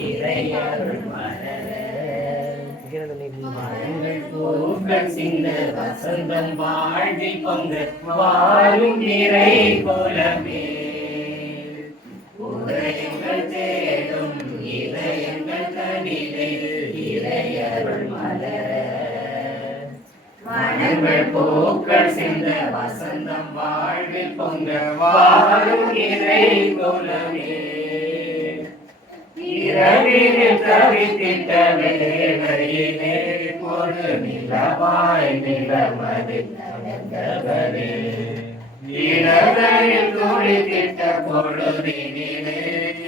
இறையருள் மலர மரங்கள் பூக்கள் சிந்த வசந்தம் வாழ்வில் பொங்க வாழும் இறை குலமே உரையங்கள் தேடும் இதயங்கள் கனிலே இறையருள் மலர மரங்கள் பூக்கள் சிந்த வசந்தம் வாழ்வில் பொங்க வாழும் இறை குலமே இரவினில் தவித்திட்ட வேளையிலே ஒரு நிலவாய் நிலமது நடந்தவரே இரவில் துளித்திட்ட பொழுதினிலே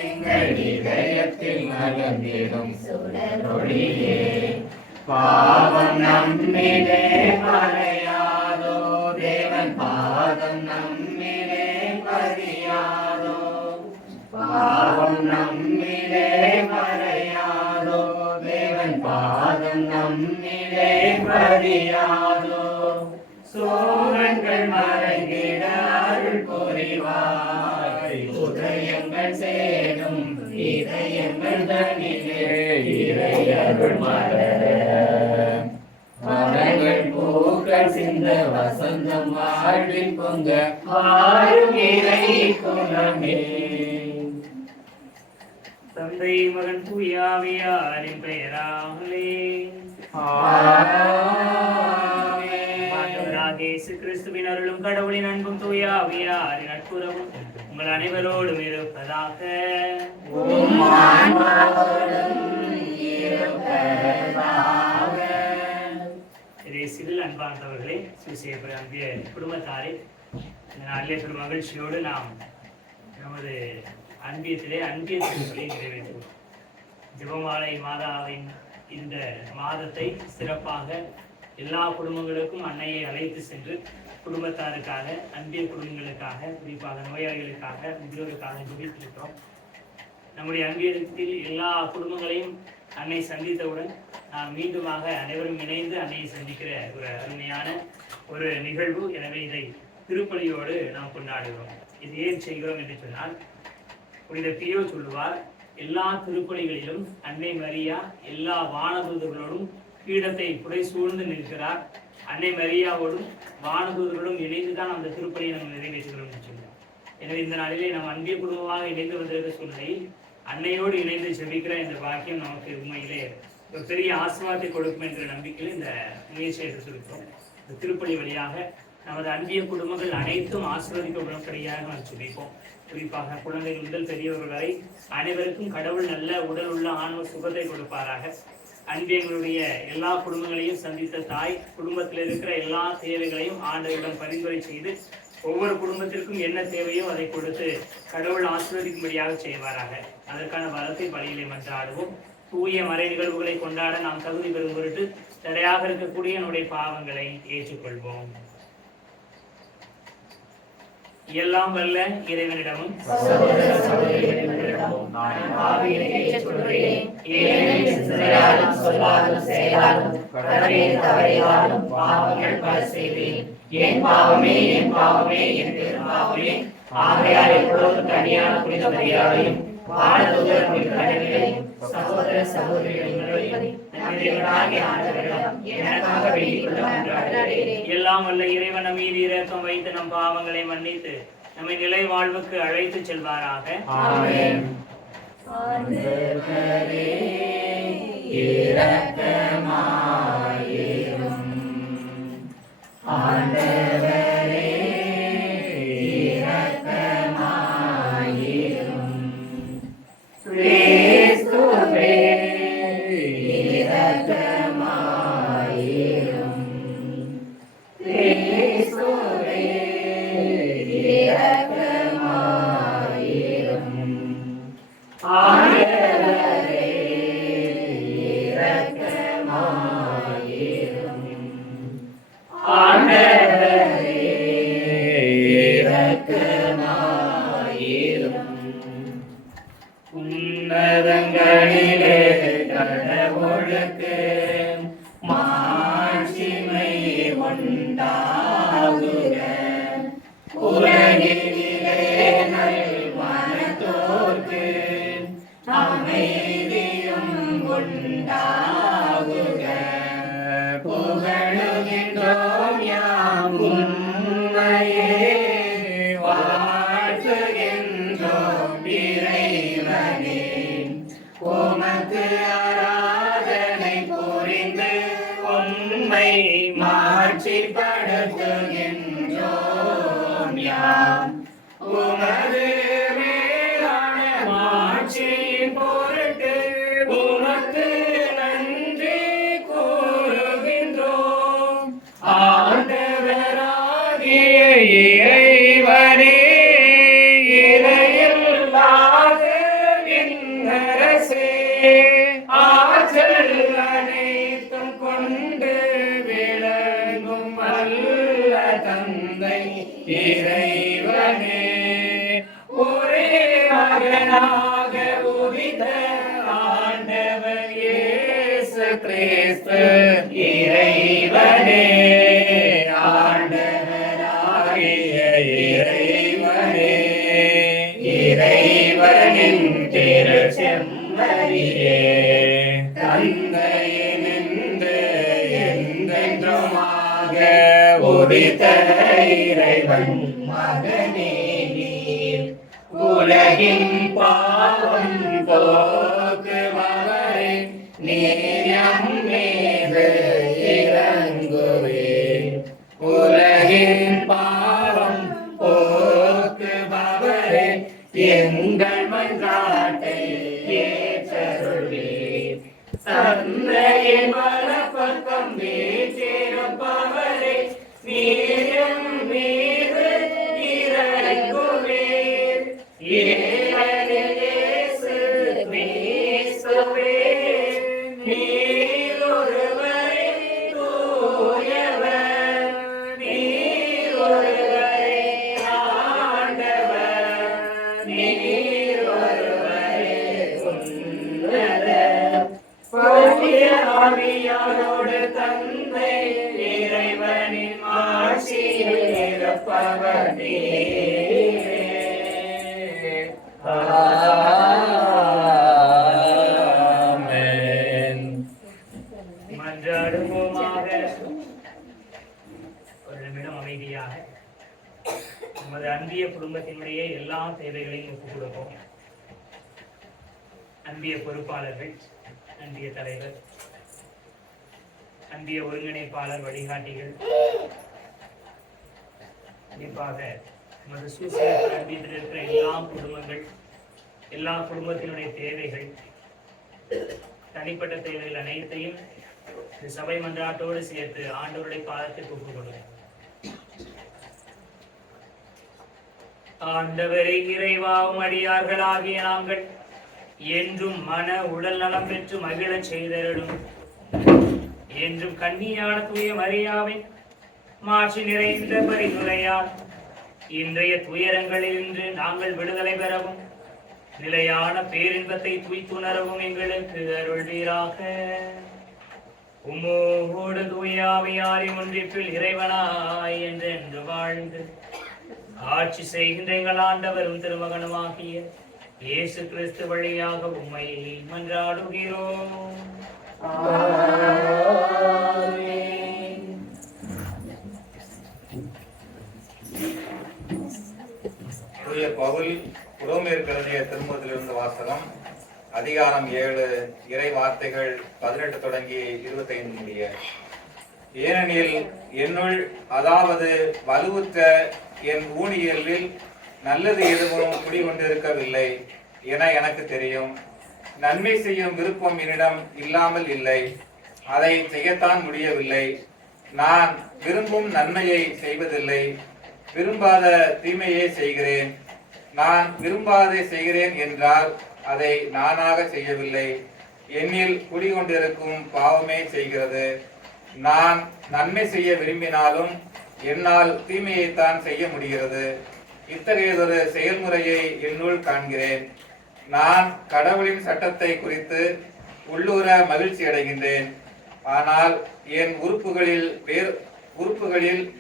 எங்கள் இதயத்தில் மலர்ந்திடும் சுடரொளியே பாவம் நம்மிலே மறையாதோ தேவன் பாதம் நம்மிலே பதியாதோ பாவம் நம்மிலே மறையாதோ தேவன் பாதம் நம்மிலே பதியாதோ சோகங்கள் மறைந்திட அருள் புரிவாய் உதயங்கள் சேரும் இதயங்கள் தனிலே இறையருள் மலர மரங்கள் பூக்கள் சிந்த வசந்தம் வாழ்வில் பொங்க வாழும் இறை குலமே தந்தை மகன் தூயாவியாரின் பெயராலே இயேசு கிறிஸ்துவின் அருளும் கடவுளின் அன்பும் தூயாவியாரின் நட்புறவும் உங்கள் அனைவரோடும் இருப்பதாக. இயேசுவில் அன்பார்ந்தவர்களே, சுவிசேஷ அன்பிய குடும்பத்தாரே, இந்த நாளிலே பெரும் மகிழ்ச்சியோடு நாம் நமது அன்பியத்திலே அன்பிய திருப்பலியை நிறைவேற்றுவோம். ஜெபமாலை மாதாவின் இந்த மாதத்தை சிறப்பாக எல்லா குடும்பங்களுக்கும் அன்னையை அழைத்து சென்று குடும்பத்தாருக்காக, அன்பிய குடும்பங்களுக்காக, குறிப்பாக நோயாளிகளுக்காக, முதியோருக்காக ஜெபித்திருக்கிறோம். நம்முடைய அன்பியத்தில் எல்லா குடும்பங்களையும் அன்னை சந்தித்தவுடன் நாம் மீண்டுமாக அனைவரும் இணைந்து அன்னையை சந்திக்கிற ஒரு அருமையான ஒரு நிகழ்வு. எனவே இதை திருப்பலியோடு நாம் கொண்டாடுகிறோம். இது ஏன் செய்கிறோம் என்று சொன்னால், புனித பியோ சொல்லுவார், எல்லா திருப்பலிகளிலும் அன்னை மரியா எல்லா வானதூதர்களோடும் பீடத்தை புடை சூழ்ந்து நிற்கிறார். அன்னை மரியாவோடும் வானதூதர்களோடும் இணைந்துதான் அந்த திருப்பலியை நம்ம நிறைவேற்றுகிறோம் என்று சொல்லுவோம். எனவே இந்த நாளிலே நாம் அன்பிய குடும்பமாக இணைந்து வந்திருக்கிற சூழ்நிலையில் அன்னையோடு இணைந்து ஜெபிக்கிற இந்த பாக்கியம் நமக்கு உண்மையிலே ஒரு பெரிய ஆசீர்வாதத்தை கொடுக்கும் என்ற நம்பிக்கையில் இந்த முயற்சியை எடுத்திருக்கிறோம். இந்த திருப்பலி வழியாக நமது அன்பிய குடும்பங்கள் அனைத்தும் ஆசீர்வதிக்கப்படப்படியாக நாம் ஜெபிப்போம். குறிப்பாக குழந்தைகள் முதல் பெரியவர்கள் வரை அனைவருக்கும் கடவுள் நல்ல உடல் உள்ள ஆன்ம சுகத்தை கொடுப்பாராக. அன்பியங்களுடைய எல்லா குடும்பங்களையும் சந்தித்த தாய் குடும்பத்தில் இருக்கிற எல்லா தேவைகளையும் ஆண்டவரிடம் பரிந்துரை செய்து ஒவ்வொரு குடும்பத்திற்கும் என்ன தேவையோ அதை கொடுத்து கடவுள் ஆசீர்வதிக்கும்படியாக செய்வாராக. அதற்கான வரத்தை பலியிலே மன்றாடுவோம். தூய மறை நிகழ்வுகளை கொண்டாட நாம் தகுதி பெறும் பொருட்டு தடையாக இருக்கக்கூடிய நம்முடைய பாவங்களை ஏற்றுக்கொள்வோம். எல்லாம் வல்ல இறைவனிடமும் சகோதர சகோதரிகளின் எல்லாம் வல்ல இறைவன் நம் மீது இரக்கம் வைத்து நம் பாவங்களை மன்னித்து நம்மை நிலை வாழ்வுக்கு அழைத்து செல்வாராக. ஆமென். உன்னதங்களிலே கடவுளுக்கு மாட்சிமை உண்டாகுக. உலகிலே நல்மனத்தோர்க்கு மகனாக உதித்த ஆண்டவர் இயேசு கிறிஸ்து இறைவனே ஆண்டவராகிய இறைவனே இறைவனின் திருச்செம்மறியே தந்தையினின்று என்றென்றுமாக உதித்த இறைவன் மகனே நீர் உலகின் பாவம் போக்குபவரே நீர் எம் மீது இறங்குவீர் உலகின் பாவம் போக்குபவரே எங்கள் மன்றாட்டை ஏற்றருள்வீர் தந்தையின் வலப்பக்கம் வீற்றிருப்பவரே நீர் எம் மீது இறங்குவீர் இயேசு கிறிஸ்துவே நீர் ஒருவரே தூயவர் நீர் ஒருவரே ஆண்டவர் நீர் ஒருவரே உன்னதர் புதிய ஆவியாரோடு தந்தை இறைவனின் ஆட்சியில் இருப்பவர் நீரே. ஆமென். மன்றாடுவோமாக. ஒரு நிமிடம் அமைதியாக நமது அன்பிய குடும்பத்தினுடைய எல்லா தேவைகளையும் ஒப்புக் கொடுப்போம். அன்பிய பொறுப்பாளர்கள், அன்பிய தலைவர், அன்பிய ஒருங்கிணைப்பாளர், வழிகாட்டிகள், குறிப்பாக நமது சூசியத்தில் அன்பியத்தில் இருக்கிற எல்லா குடும்பங்கள், எல்லா குடும்பத்தினுடைய தேவைகள், தனிப்பட்ட தேவைகள் அனைத்தையும் இந்த சபை மன்றாட்டோடு சேர்த்து ஆண்டவருடைய பாதத்துக்கு ஒப்புக் கொடுங்க. ஆண்டவரை இறைவாவும் அடியார்களாகிய நாங்கள் என்றும் மன உடல் நலம் பெற்று மகிழச் செய்தருளும். என்றும் கன்னியான தூய மரியாவின் மாட்சி நிறைந்த பரிந்துரையால் இன்றைய துயரங்களிலிருந்து நாங்கள் விடுதலை பெறவும் நிலையான பேரின்பத்தை துய்த்துணரவும் எங்களுக்கு அருள்வீராக. உம்மோடு தூய ஆவியாரின் ஒன்றிப்பில் இறைவனாய் என்று வாழ்ந்து ஆட்சி செய்கின்ற எங்கள் ஆண்டவரும் திருமகனுமாகிய இயேசு கிறிஸ்து வழியாக உம்மை மன்றாடுகிறோம். ஆமென். தூய பவுல் ரோமியருக்கு எழுதிய திருமுகத்திலிருந்து வாசகம். அதிகாரம் 7 இறை வார்த்தைகள் 18 தொடங்கி 25 முடிய. ஏனெனில் என்னுள், அதாவது வலுவுற்ற என் ஊனியல்வில் நல்லது எதுவும் குடிகொண்டிருக்கவில்லை என எனக்கு தெரியும். நன்மை செய்யும் விருப்பம் என்னிடம் இல்லாமல் இல்லை, அதை செய்யத்தான் முடியவில்லை. நான் விரும்பும் நன்மையை செய்வதில்லை, விரும்பாத தீமையை செய்கிறேன். நான் விரும்பாதை செய்கிறேன் என்றால் அதை நானாக செய்யவில்லை, என்னில் குடிகொண்டிருக்கும் பாவமே செய்கிறது. நான் நன்மை செய்ய விரும்பினாலும் என்னால் தீமையைத்தான் செய்ய முடிகிறது. இத்தகையதொரு செயல்முறையை என்னுள் காண்கிறேன். நான் கடவுளின் சட்டத்தை குறித்து உள்ளூர மகிழ்ச்சி அடைகின்றேன், ஆனால் என் உறுப்புகளில்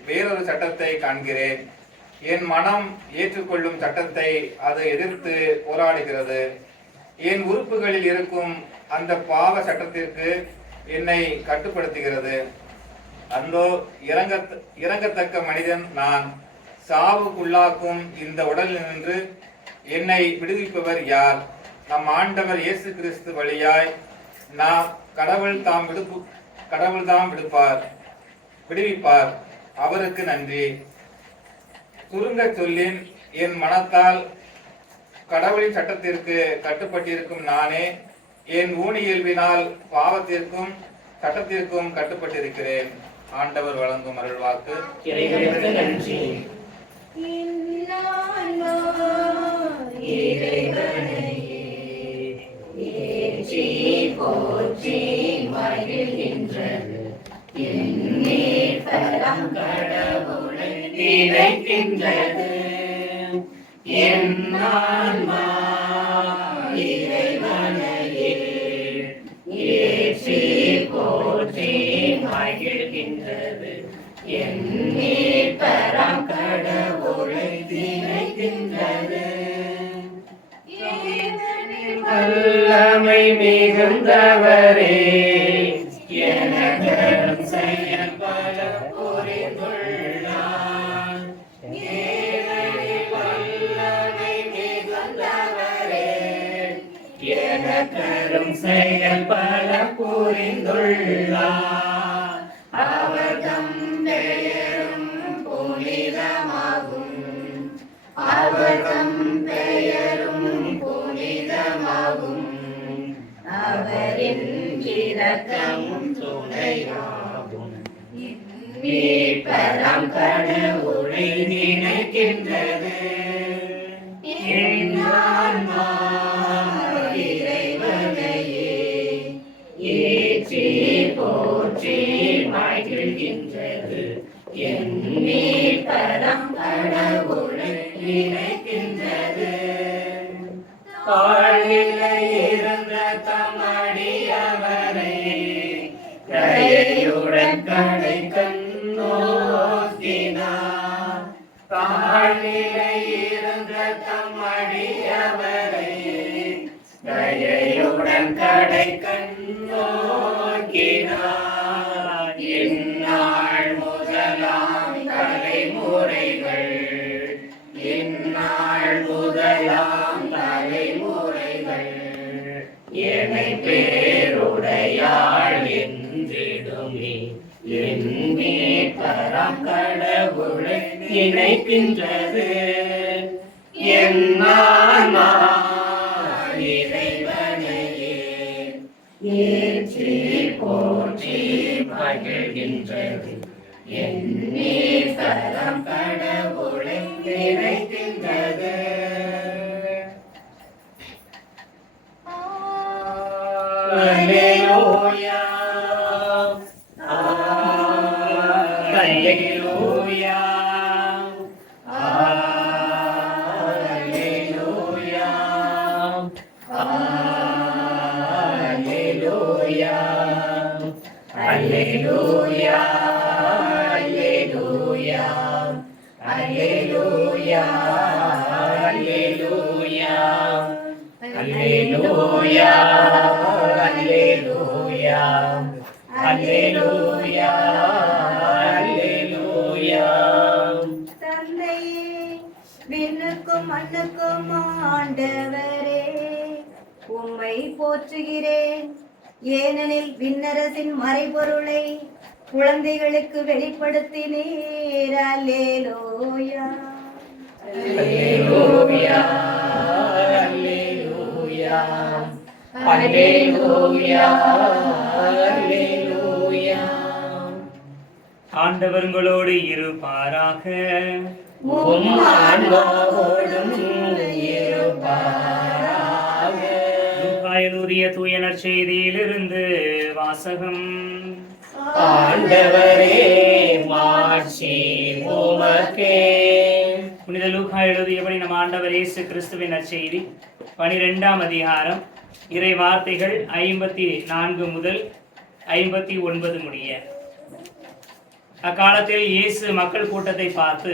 வேறொரு சட்டத்தை காண்கிறேன். என் மனம் ஏற்றுக்கொள்ளும் சட்டத்தை அது எதிர்த்து போராடுகிறது. என் உறுப்புகளில் இருக்கும் அந்த பாவ சட்டத்திற்கு என்னை கட்டுப்படுத்துகிறது. அந்தோ இறங்கத்தக்க மனிதன் நான். சாவுக்குள்ளாக்கும் இந்த உடலினின்று என்னை விடுவிப்பவர் யார்? நம் ஆண்டவர் இயேசு கிறிஸ்து வழியாய் நாம் கடவுள் தாம் விடுவிப்பார். அவருக்கு நன்றி. சுருங்க சொல்லின், என் மனத்தால் கடவுளின் சட்டத்திற்கு கட்டுப்பட்டிருக்கும் நானே என் ஊனியல்பினால் பாவத்திற்கும் சட்டத்திற்கும் கட்டுப்பட்டிருக்கிறேன். ஆண்டவர் வழங்கும் அருள்வாக்கு. இறைவனுக்கு நன்றி. ஏற்றி போற்றி மகிழ்கின்றது எண்ணீர் பரம் கடவுளை நினைக்கின்றது. என் ஆன்மா இறைவனையே ஏற்றி போற்றி மகிழ்கின்றது என் மீட்பராம் கடவுளை நினைக்கின்றது. வல்லமை மிகுந்தவரே எனக்கு செயல் பல புரிந்துள்ளார். வல்லமை மிகுந்தவரே எனக்கரும் செயல் பல புரிந்துள்ளார். அவர்தம் பெயரும் புனிதமாகும், அவர்தம் பெயரும் புனிதமாகும். அவரின் இரக்கமும் துணையாகும். மீட்பராம் கடவுளை நினைக்கின்றது என் ஆன்மா இறைவனையே ஏற்றி போற்றி மகிழ்கின்றது என் மீட்பராம் கடவுளை நினைக்கின்றது. வாழ்விலை இருந்த தம்மடியவரை தயையுடன் கடை கண்ணோக்கினார். வாழ்விலை இருந்த தம்மடியவரை தயையுடன் கடை கண்ணோக்கினார். இந்நாள் முதலாம் தலைமுறைகள், இந்நாள் முதலாம் தலைமுறைகள் என்னை பேருடையாள் என்றிடுமே. என் மீட்பராம் கடவுளை நினைக்கின்றது என் ஆன்மா இறைவனையே ஏற்றி போற்றி மகிழ்கின்றது என் மீட்பராம் கடவுளை நினைக்கின்றது. Alleluia, Alleluia, Alleluia, Alleluia, Alleluia, Alleluia, Alleluia, Alleluia, Alleluia, Alleluia, Alleluia. தந்தையே, விண்ணுக்கும் மண்ணுக்கும் ஆண்டவரே, உம்மை போற்றுகிறேன். ஏனெனில் விண்ணரசின் மறைபொருளை குழந்தைகளுக்கு வெளிப்படுத்தினீர். அல்லேலூயா, Alleluia, Alleluia, Alleluia, Alleluia. ஆண்டவர் உங்களோடு இருப்பாராக. உம் ஆன்மாவோடும் இருப்பாராக. லூக்காயலூரிய தூய நற்செய்தியிலிருந்து வாசகம். ஆண்டவரே, மாட்சி உமக்கே. புனித லூக்கா எழுதியபடி நம் ஆண்டவர் இயேசு கிறிஸ்துவின் நற்செய்தி 12ஆம் அதிகாரம் இறை வார்த்தைகள் 54 முதல் 59 முடிய. அக்காலத்தில் இயேசு மக்கள் கூட்டத்தை பார்த்து,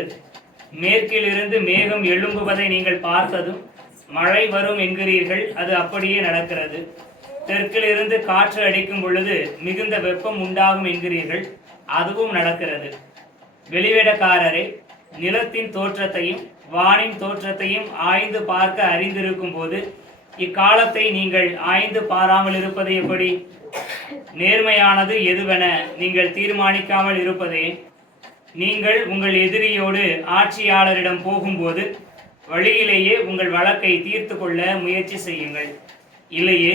மேற்கிலிருந்து மேகம் எழும்புவதை நீங்கள் பார்த்ததும் மழை வரும் என்கிறீர்கள், அது அப்படியே நடக்கிறது. தெற்கிலிருந்து காற்று அடிக்கும் பொழுது மிகுந்த வெப்பம் உண்டாகும் என்கிறீர்கள், அதுவும் நடக்கிறது. வெளிவேடக்காரரே, நிலத்தின் தோற்றத்தையும் வானின் தோற்றத்தையும் ஆய்ந்து பார்க்க அறிந்திருக்கும் போது இக்காலத்தை நீங்கள் ஆய்ந்து பாராமல் இருப்பது எப்படி? நேர்மையானது எதுவென நீங்கள் தீர்மானிக்காமல் இருப்பதே? நீங்கள் உங்கள் எதிரியோடு ஆட்சியாளரிடம் போகும்போது வழியிலேயே உங்கள் வழக்கை தீர்த்து கொள்ள முயற்சி செய்யுங்கள். இல்லையே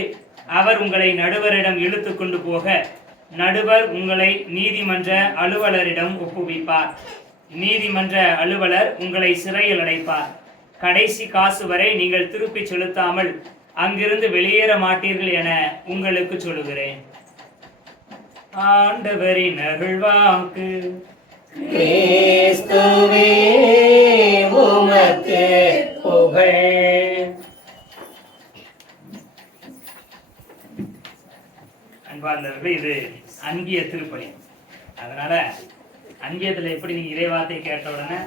அவர் உங்களை நடுவரிடம் இழுத்து கொண்டு போக நடுவர் உங்களை நீதிமன்ற அலுவலரிடம் ஒப்புவிப்பார். நீதிமன்ற அலுவலர் உங்களை சிறையில் அடைப்பார். கடைசி காசு வரை நீங்கள் திருப்பி செலுத்தாமல் அங்கிருந்து வெளியேற மாட்டீர்கள் என உங்களுக்கு சொல்லுகிறேன். ஆண்டவரின் அருள்வாக்கு. கிறிஸ்துவே உமக்கு புகழ். அன்பார்ந்தவர்களே, இது அன்பிய திருப்பலி. அதனால அன்பியத்தில் எப்படி நீங்கள் இறைவார்த்தை கேட்ட உடனே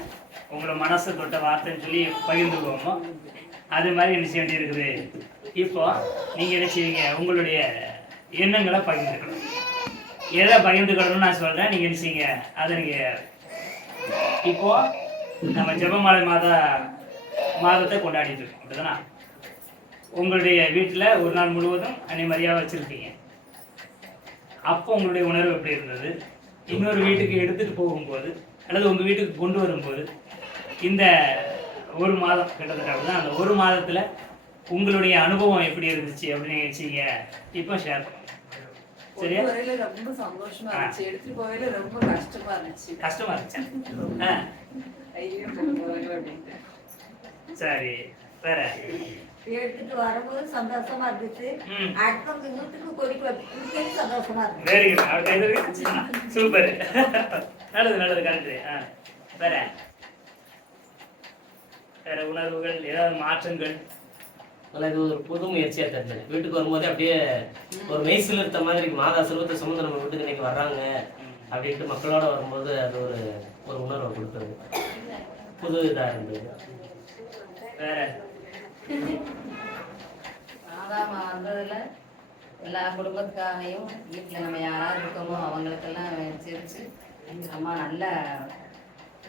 உங்களை மனசு தொட்ட வார்த்தைன்னு சொல்லி பகிர்ந்துக்குவோமோ அது மாதிரி என்ன செய்ய வேண்டியிருக்குது. இப்போ நீங்கள் என்ன செய்வீங்க, உங்களுடைய எண்ணங்களை பகிர்ந்துக்கணும். எதை பகிர்ந்துக்கணும்னு நான் சொல்கிறேன், நீங்கள் என்ன செய்யுங்க அதை நீங்கள். இப்போ நம்ம ஜெபமாலை மாதத்தை கொண்டாடிட்டு இருக்கோம், அப்படிதானா? உங்களுடைய வீட்டில் ஒரு நாள் முழுவதும் அன்னை மரியாதை வச்சுருப்பீங்க. அப்போ உங்களுடைய உணர்வு எப்படி இருந்தது? இன்னொரு வீட்டுக்கு எடுத்துகிட்டு போகும்போது அல்லது உங்கள் வீட்டுக்கு கொண்டு வரும்போது இந்த ஒரு மாதம் கிட்டத்தட்ட அப்படிதான், அந்த ஒரு மாதத்தில் உங்களுடைய அனுபவம் எப்படி இருந்துச்சு அப்படின்னு நினைச்சீங்க, இப்போ ஷேர் பண்ணுங்க. சரியா? ரொம்ப சந்தோஷமா இருந்துச்சு, எடுத்துட்டு போகையில ரொம்ப கஷ்டமா இருந்துச்சு. கஷ்டமா இருந்துச்சு. சரி, வேற எடுத்துட்டு வரும்போது சந்தோஷமா இருந்துச்சு. அடுத்த வீட்டுக்கு கொடிக்கு சந்தோஷமா இருந்துச்சு. வெரி குட், சூப்பர், நல்லது நல்லது, கரெக்ட். வேற வேற உணர்வுகள், ஏதாவது மாற்றங்கள்? இது ஒரு புது முயற்சியா தெரிஞ்சது. வீட்டுக்கு வரும்போது அப்படியே ஒரு மெய்சில் இருந்த மாதிரி மாதா செல்வத்தை சுமந்து நம்ம வீட்டுக்கு இன்னைக்கு வர்றாங்க அப்படின்ட்டு மக்களோட வரும்போது அது ஒரு உணர்வை கொடுத்தது, புது இதா இருந்தது. வேற ஆதாம வந்ததுல எல்லா குடும்பத்துக்காகவும் வீட்டில் நம்ம யாராவது இருக்கோமோ அவங்களுக்கெல்லாம் சிரிச்சு அம்மா நல்லா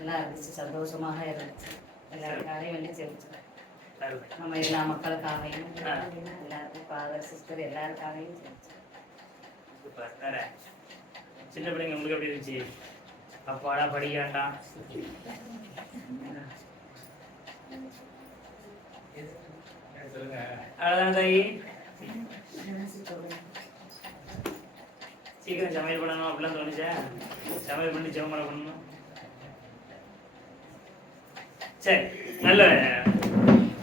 இருந்துச்சு, சந்தோஷமாக இருந்துச்சு. எல்லாருக்காகவும் வேண்டி சிரிச்சு நம்ம எல்லா மக்களுக்காகவும் எல்லாருக்கும் ஃபாதர் சிஸ்டர் எல்லாருக்காகவும் சிரிச்சு. வேற சின்ன பிள்ளைங்க உங்களுக்கு எப்படி இருந்துச்சு? அப்பாடா படிக்க வேண்டாம், அவ்வளோதான் தாயி, சீக்கிரம் சமையல் பண்ணணும் அப்படிலாம் தோணுச்சா? சமையல் பண்ணி ஜெபமாலை பண்ணணும். சரி, நல்ல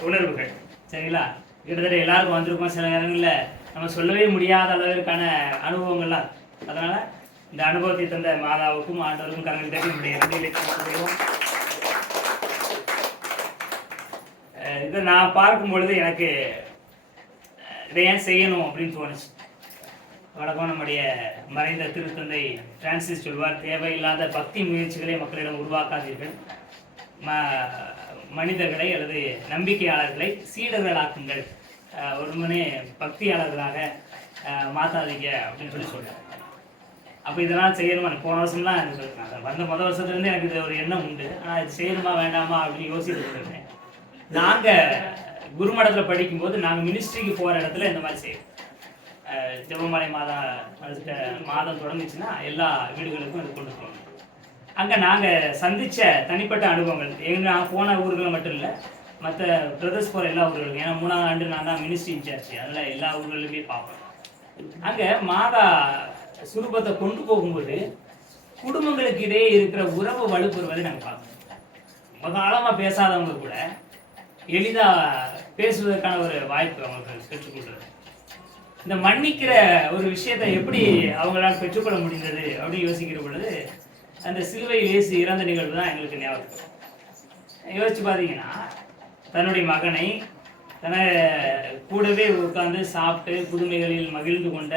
உணர்வுகள். சரிங்களா? கிட்டத்தட்ட எல்லாருக்கும் வந்திருக்கோம். சில நேரங்களில் நம்ம சொல்லவே முடியாத அளவிற்கான அனுபவங்கள்லாம். அதனால இந்த அனுபவத்தை தந்த மாதாவுக்கும் ஆண்டவருக்கும் கரங்கள் தட்டி நம்முடைய 2 லட்சம் செய்வோம். இதை நான் பார்க்கும் பொழுது எனக்கு இதை ஏன் செய்யணும் அப்படின்னு தோணுச்சு. வழக்கம் நம்முடைய மறைந்த திருத்தந்தை பிரான்சிஸ் சொல்வார், தேவையில்லாத பக்தி முயற்சிகளை மக்களிடம் உருவாக்காதீர்கள், மனிதர்களை அல்லது நம்பிக்கையாளர்களை சீடர்களாக்குங்கள், ஒருமனே பக்தியாளர்களாக மாற்றாதீங்க அப்படின்னு சொல்லி சொல்றாரு. அப்போ இதெல்லாம் செய்யணுமா? போன வருஷம்லாம் எனக்கு வந்த முதல் வருஷத்துலேருந்து எனக்கு இது ஒரு எண்ணம் உண்டு. ஆனால் இது செய்யணுமா வேண்டாமா அப்படின்னு யோசிச்சுட்டு இருந்தேன். நாங்கள் குருமடத்தில் படிக்கும்போது நாங்கள் மினிஸ்ட்ரிக்கு போகிற இடத்துல இந்த மாதிரி செய்வோம். ஜெபமாலை மாதம் தொடங்குச்சுன்னா எல்லா வீடுகளுக்கும் அது கொண்டு போகணும். அங்கே நாங்கள் சந்தித்த தனிப்பட்ட அனுபவங்கள் நான் போன ஊர்களில் மட்டும் இல்லை, மற்ற பிரதர்ஸ் போகிற எல்லா ஊர்களுக்கும். ஏன்னா 3ஆவது ஆண்டு நான் தான் மினிஸ்ட்ரி இன்சார்ஜ், அதில் எல்லா ஊர்களுமே பார்ப்பேன். அங்கே மாதா சுரூபத்தை கொண்டு போகும்போது குடும்பங்களுக்கு இடையே இருக்கிற உறவு வலுப்பெறுவதை நாங்கள் பார்க்கணும். ரொம்ப காலமாக பேசாதவங்க கூட எளிதாக பேசுவதற்கான ஒரு வாய்ப்பு அவங்களுக்கு பெற்றுக்கொள்றது. இந்த மன்னிக்கிற ஒரு விஷயத்தை எப்படி அவங்களால் பெற்றுக்கொள்ள முடிந்தது அப்படின்னு யோசிக்கிற பொழுது அந்த சிலுவையில் இயேசு இறந்த நிகழ்வு தான் எங்களுக்கு ஞாபகம். யோசிச்சு பார்த்தீங்கன்னா, தன்னுடைய மகனை கூடவே உட்கார்ந்து சாப்பிட்டு புதுமைகளில் மகிழ்ந்து கொண்ட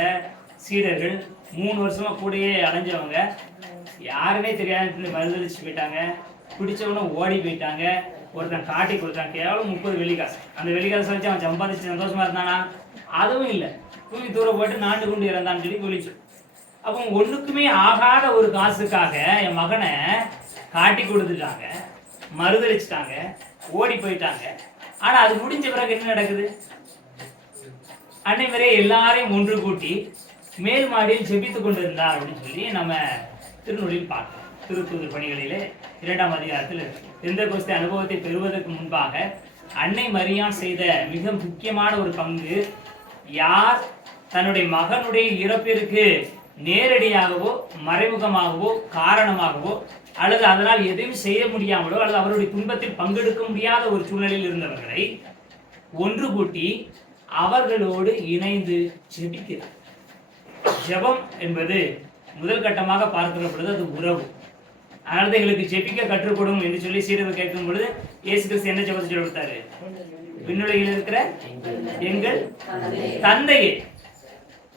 சீடர்கள் 3 வருஷமா கூடயே அலைஞ்சவங்க யாருமே தெரியாதுன்னு மறுதளிச்சு போயிட்டாங்க. பிடிச்சவனும் ஓடி போயிட்டாங்க. ஒருத்தன் காட்டி கொடுத்தான், கேவலம் 30 வெள்ளிக்காசு. அந்த வெள்ளிக்காசு வச்சு அவன் சம்பாதிச்சு சந்தோஷமா இருந்தானா? அதுவும் இல்லை, தூக்கி தூரம் போட்டு நாண்டு கொண்டு இறந்தான்னு சொல்லி குளிச்சு. அப்போ ஒன்றுக்குமே ஆகாத ஒரு காசுக்காக என் மகனை காட்டி கொடுத்துட்டாங்க, மறுதளிச்சுட்டாங்க, ஓடி போயிட்டாங்க. ஆனால் அது முடிஞ்ச பிறகு என்ன நடக்குது? அன்னை வரையே எல்லாரையும் ஒன்று கூட்டி மேல் மாடியில் செபித்து கொண்டு இருந்தார் அப்படின்னு சொல்லி நம்ம திருநூலில் பார்க்கிறோம். திருத்தூதர் பணிகளிலே 2ஆம் அதிகாரத்தில் எந்த கோஸ்தை அனுபவத்தை பெறுவதற்கு முன்பாக அன்னை மரியான் செய்த மிக முக்கியமான ஒரு பங்கு, யார் தன்னுடைய மகனுடைய இறப்பிற்கு நேரடியாகவோ மறைமுகமாகவோ காரணமாகவோ அல்லது அதனால் எதையும் செய்ய முடியாமலோ அல்லது அவருடைய துன்பத்தில் பங்கெடுக்க முடியாத ஒரு சூழ்நிலையில் இருந்தவர்களை ஒன்று கூட்டி அவர்களோடு இணைந்து ஜெபிக்கிறார். ஜெபம் என்பது முதல் கட்டமாக பார்க்கிற பொழுது அது உறவு. அதனால எங்களுக்கு ஜெபிக்க கற்றுக்கொடும் என்று சொல்லி சீடர்கள் கேட்கும் பொழுது இயேசு கிறிஸ்து என்ன ஜெபத்தை சொல்லி கொடுத்தாரு? விண்ணுலகில் இருக்கிற எங்கள் தந்தையே.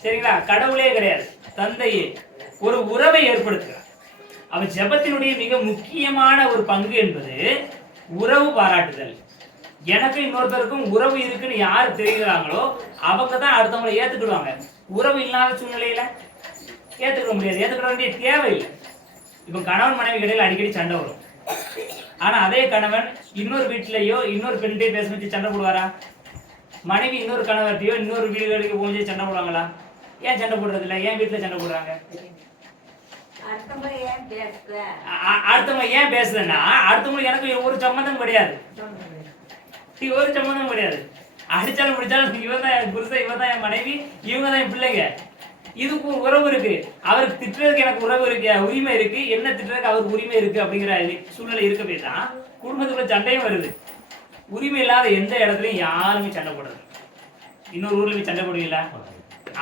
சரிங்களா? கடவுளே கிடையாது, தந்தையே ஒரு உறவை ஏற்படுத்துகிறார். அவன் ஜெபத்தினுடைய மிக முக்கியமான ஒரு பங்கு என்பது உறவு பாராட்டுதல். எனக்கு இன்னொருத்தருக்கும் உறவு இருக்குன்னு யார் தெரிகிறாங்களோ அவங்க தான் அடுத்தவங்களை ஏத்துக்கிடுவாங்க. உறவு இல்லாத சூழ்நிலையில ஏத்துக்க முடியாது, ஏத்துக்கிட வேண்டிய தேவையில்லை. இப்ப கணவன் மனைவி இடையில அடிக்கடி சண்டை வரும். ஆனா அதே கணவன் இன்னொரு வீட்டிலேயோ இன்னொரு பெண்கிட்டே பேச வச்சு சண்டை போடுவாரா? மனைவி இன்னொரு கணவர்கிட்டயோ இன்னொரு வீடுகளுக்கு போய் சண்டை போடுவாங்களா? ஏன் சண்டை போடுறது இல்லை? ஏன் வீட்டுல சண்டை போடுறாங்க? அடுத்தவங்க ஏன் பேசுதுன்னா அடுத்தவங்களுக்கு எனக்கு ஒரு சம்மந்தம் கிடையாது, ஒரு சம்மந்தம் கிடையாது. அடிச்சாலும் முடிச்சாலும் இவன் தான் என் புருஷன், இவன் தான் என் மனைவி, இவங்க தான் என் பிள்ளைங்க. இதுக்கு உறவு இருக்கு. அவருக்கு திட்டுறதுக்கு எனக்கு உறவு இருக்கு, உரிமை இருக்கு. என்ன திட்டுறதுக்கு அவருக்கு உரிமை இருக்கு அப்படிங்கிற சூழ்நிலை இருக்கவே தான் குடும்பத்துக்குள்ள சண்டையும் வருது. உரிமை இல்லாத எந்த இடத்துலயும் யாருமே சண்டை போடுறது. இன்னொரு ஊர்ல போய் சண்டை போடுவீங்களா?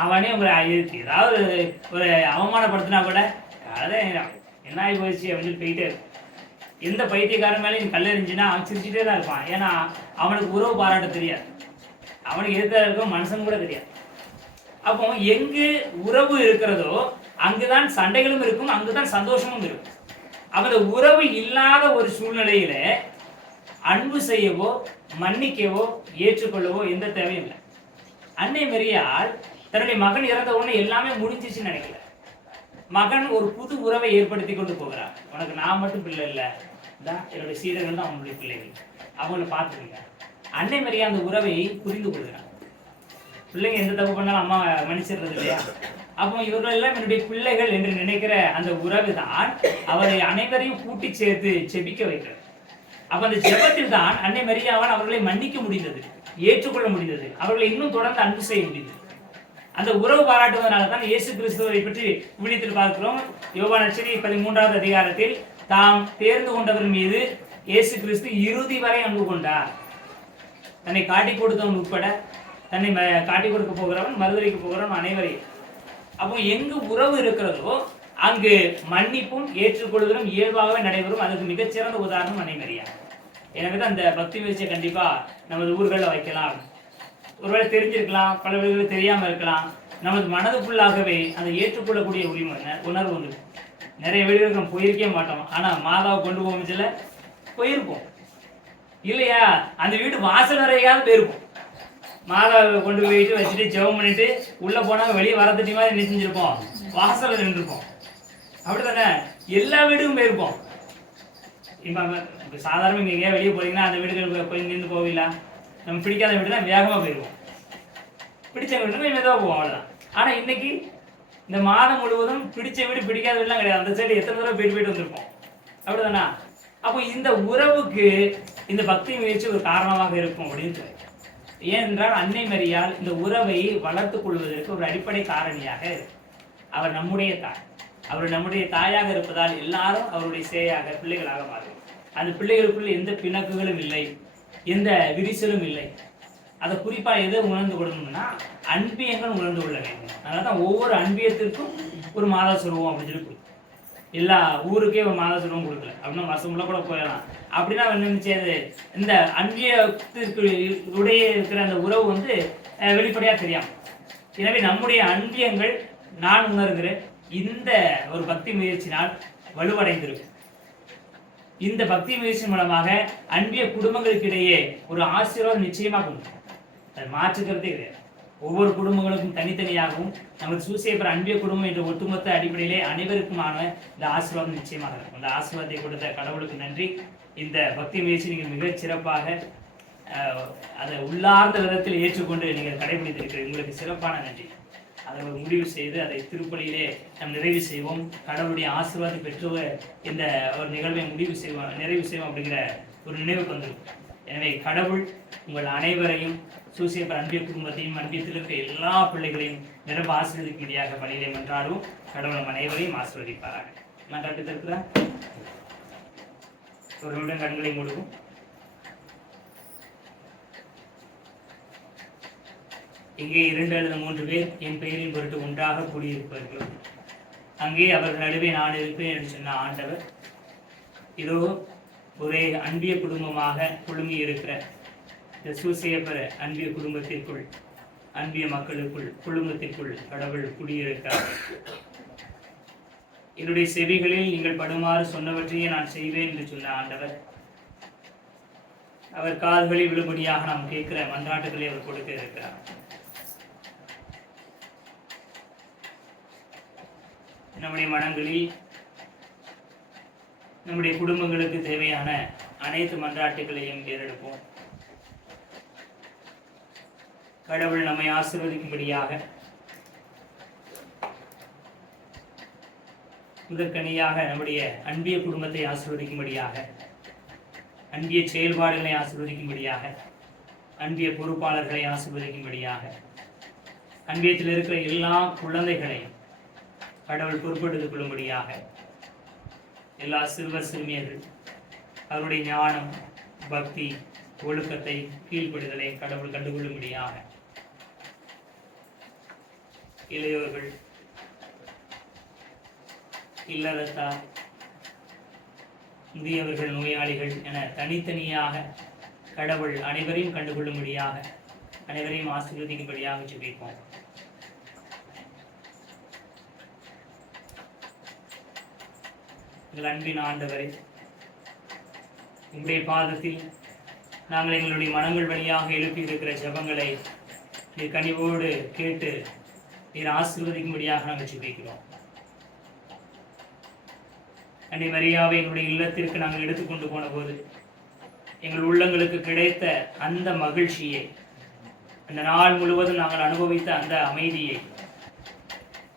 அவனே உங்களை ஏதாவது ஒரு அவமானப்படுத்தினா கூட அதை என்ன ஆகி போயிடுச்சு அப்படின்னு சொல்லி போயிட்டே இருக்கும். எந்த பைத்தியக்காரன் மேலே நீ கல்லெறிஞ்சுன்னா அவன் சிரிச்சுட்டே தான் இருப்பான். ஏன்னா அவனுக்கு உறவு பாராட்ட தெரியாது, அவனுக்கு எதிர்க்க இருக்க மனுஷன் கூட தெரியாது. அப்போ எங்கு உறவு இருக்கிறதோ அங்குதான் சண்டைகளும் இருக்கும், அங்குதான் சந்தோஷமும் இருக்கும். அந்த உறவு இல்லாத ஒரு சூழ்நிலையில அன்பு செய்யவோ மன்னிக்கவோ ஏற்றுக்கொள்ளவோ எந்த தேவையும் இல்லை. அன்னை மரியாள் தன்னுடைய மகன் இறந்த உடனே எல்லாமே முடிஞ்சிச்சுன்னு நினைக்கல. மகன் ஒரு புது உறவை ஏற்படுத்தி கொண்டு போகிறார். உனக்கு நான் மட்டும் பிள்ளை இல்லை, என்னுடைய சீடர்கள் தான் அவனுடைய பிள்ளைகள், அவங்கள பார்த்துருங்க. அன்னை மரியா அந்த உறவை புரிந்து கொள்கிறார். பிள்ளைங்க எந்த தப்பு பண்ணாலும் அம்மா மன்னிச்சிடுறது இல்லையா? அப்போ இவர்கள் எல்லாம் என்னுடைய பிள்ளைகள் என்று நினைக்கிற அந்த உறவு தான் அவரை அனைவரையும் கூட்டி சேர்த்து செபிக்க வைக்கிறது. அப்ப அந்த ஜெபத்தில் தான் அன்னை மரியாவால் அவர்களை மன்னிக்க முடிந்தது, ஏற்றுக்கொள்ள முடிந்தது, அவர்களை இன்னும் தொடர்ந்து அன்பு செய்ய முடிந்தது. அந்த உறவு பாராட்டுவதனால தான் இயேசு கிறிஸ்துவை பற்றி விழித்தில் பார்க்கிறோம். யோவான் நற்செய்தி 13வது அதிகாரத்தில் தாம் தேர்ந்து கொண்டவர் மீது இயேசு கிறிஸ்து இறுதி வரை அன்பு கொண்டார். தன்னை காட்டி கொடுத்தவன் உட்பட, தன்னை காட்டி கொடுக்க போகிறவன், மறுதலிக்க போகிறவன் அனைவரையும். அப்போ எங்கு உறவு இருக்கிறதோ அங்கு மன்னிப்பும் ஏற்றுக்கொள்வதும் இயல்பாகவே நடைபெறும். அதுக்கு மிகச்சிறந்த உதாரணம் அன்னை மரியா. எனவே தான் அந்த பக்தி முயற்சியை கண்டிப்பா நமது ஊர்களில் வைக்கலாம். ஒருவேளை தெரிஞ்சிருக்கலாம், பல பேருக்கு தெரியாம இருக்கலாம். நமது மனதுக்குள்ளாகவே அதை ஏற்றுக்கொள்ளக்கூடிய உணர்வு உண்டு. நிறைய வீடுகளுக்கு நம்ம போயிருக்கவே மாட்டோம், ஆனா மாதாவை கொண்டு போகும்ல போயிருப்போம் இல்லையா? அந்த வீட்டு வாசல் வரையாவது போயிருப்போம். மாதாவை கொண்டு போயிட்டு வச்சுட்டு ஜெபம் பண்ணிட்டு உள்ள போனா வெளியே வரத்தட்டி மாதிரி என்ன செஞ்சிருப்போம்? வாசல்ல நின்றுருப்போம். அப்படித்தானே? எல்லா வீடுக்கும் போயிருப்போம். இப்ப சாதாரண இங்க எங்கேயா வெளியே போறீங்கன்னா அந்த வீடுகளுக்கு போய் நின்று போவீங்களா? நம்ம பிடிக்காத வீடு தான் வேகமா போயிடுவோம், பிடிச்ச வீடு மெதுவா போவோம், அவ்வளவுதான். ஆனா இன்னைக்கு இந்த மாதம் முழுவதும் பிடிச்ச வீடு பிடிக்காத வீடுலாம் கிடையாது. அந்த சைடு எத்தனை தடவை போயிட்டு வந்திருப்போம், அப்படிதானா? அப்போ இந்த உறவுக்கு இந்த பக்தி முயற்சி ஒரு காரணமாக இருக்கும் அப்படின்னு சொல்லி. ஏனென்றால் அன்னை மரியாள் இந்த உறவை வளர்த்துக் கொள்வதற்கு ஒரு அடிப்படை காரணியாக இருக்கு. அவர் நம்முடைய தாய், அவர் நம்முடைய தாயாக இருப்பதால் எல்லாரும் அவருடைய சேயாக பிள்ளைகளாக மாறும். அந்த பிள்ளைகளுக்குள்ள எந்த பிணக்குகளும் இல்லை, எந்த விரிசலும் இல்லை. அதை குறிப்பா எதை உணர்ந்து கொள்ளணும்னா அன்பியங்கள் உணர்ந்து கொள்ள வேண்டும். அதனாலதான் ஒவ்வொரு அன்பியத்திற்கும் ஒரு மாதா சொல்லுவோம் அப்படின்னு சொல்லி கொடுக்கும். எல்லா ஊருக்கே ஒரு மாதா சொல்லுவோம் கொடுக்கல அப்படின்னா வருஷமுள்ள கூட போயிடலாம். அப்படின்னா நினைச்சது இந்த அன்பியத்திற்கு உடைய இருக்கிற அந்த உறவு வந்து வெளிப்படையா தெரியாம. எனவே நம்முடைய அன்பியங்கள் நான் உணர்கிறேன் இந்த ஒரு பக்தி முயற்சினால் வலுவடைந்திருக்கு. இந்த பக்தி முயற்சி மூலமாக அன்பிய குடும்பங்களுக்கு இடையே ஒரு ஆசீர்வாதம் நிச்சயமாக உண்டு, அது மாற்றுக்கிறதே கிடையாது. ஒவ்வொரு குடும்பங்களுக்கும் தனித்தனியாகவும் நமது சூசையப்பர் அன்பிய குடும்பம் என்ற ஒட்டுமொத்த அடிப்படையிலே அனைவருக்குமான இந்த ஆசீர்வாதம் நிச்சயமாக இருக்கும். இந்த ஆசீர்வாதத்தை கொடுத்த கடவுளுக்கு நன்றி. இந்த பக்தி முயற்சி நீங்கள் மிகச் சிறப்பாக அதை உள்ளார்ந்த விதத்தில் ஏற்றுக்கொண்டு நீங்கள் கடைபிடித்திருக்கிறீர்கள். உங்களுக்கு சிறப்பான நன்றி. அதை ஒரு முடிவு செய்து அதை திருப்பலியிலே நாம் நிறைவு செய்வோம். கடவுளுடைய ஆசீர்வாதம் பெற்று இந்த ஒரு நிகழ்வை நிறைவு செய்வோம் அப்படிங்கிற ஒரு நினைவுக்கு வந்திருக்கும். எனவே கடவுள் உங்கள் அனைவரையும் சூசையப்பர் அன்பிய குடும்பத்தையும் அன்பியத்தில் இருக்கிற எல்லா பிள்ளைகளையும் நிரம்ப ஆசீர்வதிக்கும்படியாக பணியிலே மன்றாடுவோம். கடவுள் நம் அனைவரையும் ஆசீர்வதிப்பாராக. நான் கற்றுத்திருக்கிறேன். ஒரு நிமிடம் கண்களை மூடுவோம். இங்கே 2 அல்லது 3 பேர் என் பெயரின் பொருட்டு ஒன்றாக கூடியிருப்பார்கள், அங்கே அவர்கள் நடுவே நான் இருப்பேன் என்று சொன்ன ஆண்டவர் இதோ ஒரே அன்பிய குடும்பமாக குழுங்கி இருக்கிற இந்த சூசையப்பர் அன்பிய குடும்பத்திற்குள் அன்பிய மக்களுக்குள் குழுமத்திற்குள் கடவுள் குடியிருக்கிறார். என்னுடைய செவிகளில் நீங்கள் படுமாறு சொன்னவற்றையே நான் செய்வேன் என்று சொன்ன ஆண்டவர் அவர் காதுகளில் விழுபடியாக நாம் கேட்கிற மன்றாட்டுகளை அவர் கொடுக்க இருக்கிறார். நம்முடைய மனங்களில் நம்முடைய குடும்பங்களுக்கு தேவையான அனைத்து மன்றாட்டுகளையும் ஏறெடுப்போம். கடவுள் நம்மை ஆசீர்வதிக்கும்படியாக முதற்கனியாக நம்முடைய அன்பிய குடும்பத்தை ஆசீர்வதிக்கும்படியாக, அன்பிய செயல்பாடுகளை ஆசீர்வதிக்கும்படியாக, அன்பிய பொறுப்பாளர்களை ஆசீர்வதிக்கும்படியாக, அன்பியத்தில் இருக்கிற எல்லா குழந்தைகளையும் கடவுள் பொறுப்பெடுத்துக் கொள்ளும்படியாக, எல்லா சிறுவர் சிறுமியர்கள் அவருடைய ஞானம், பக்தி, ஒழுக்கத்தை, கீழ்ப்படுதலை கடவுள் கண்டுகொள்ளும்படியாக, இளையோர்கள், இல்லறத்தார், முதியவர்கள், நோயாளிகள் என தனித்தனியாக கடவுள் அனைவரையும் கண்டுகொள்ளும்படியாக, அனைவரையும் ஆசீர்வதிக்கும்படியாக ஜெபிப்போம். எங்கள் அன்பின் ஆண்டவரே, உங்களுடைய பாதத்தில் நாங்கள் எங்களுடைய மனங்கள் வழியாக எழுப்பி இருக்கிற ஜெபங்களை நீர் கனிவோடு கேட்டு நீர் ஆசீர்வதிக்கும்படியாக நாங்கள் ஜெபிக்கிறோம். அன்னை மரியாவை எங்களுடைய இல்லத்திற்கு நாங்கள் எடுத்துக்கொண்டு போன போது எங்கள் உள்ளங்களுக்கு கிடைத்த அந்த மகிழ்ச்சியை, அந்த நாள் முழுவதும் நாங்கள் அனுபவித்த அந்த அமைதியை,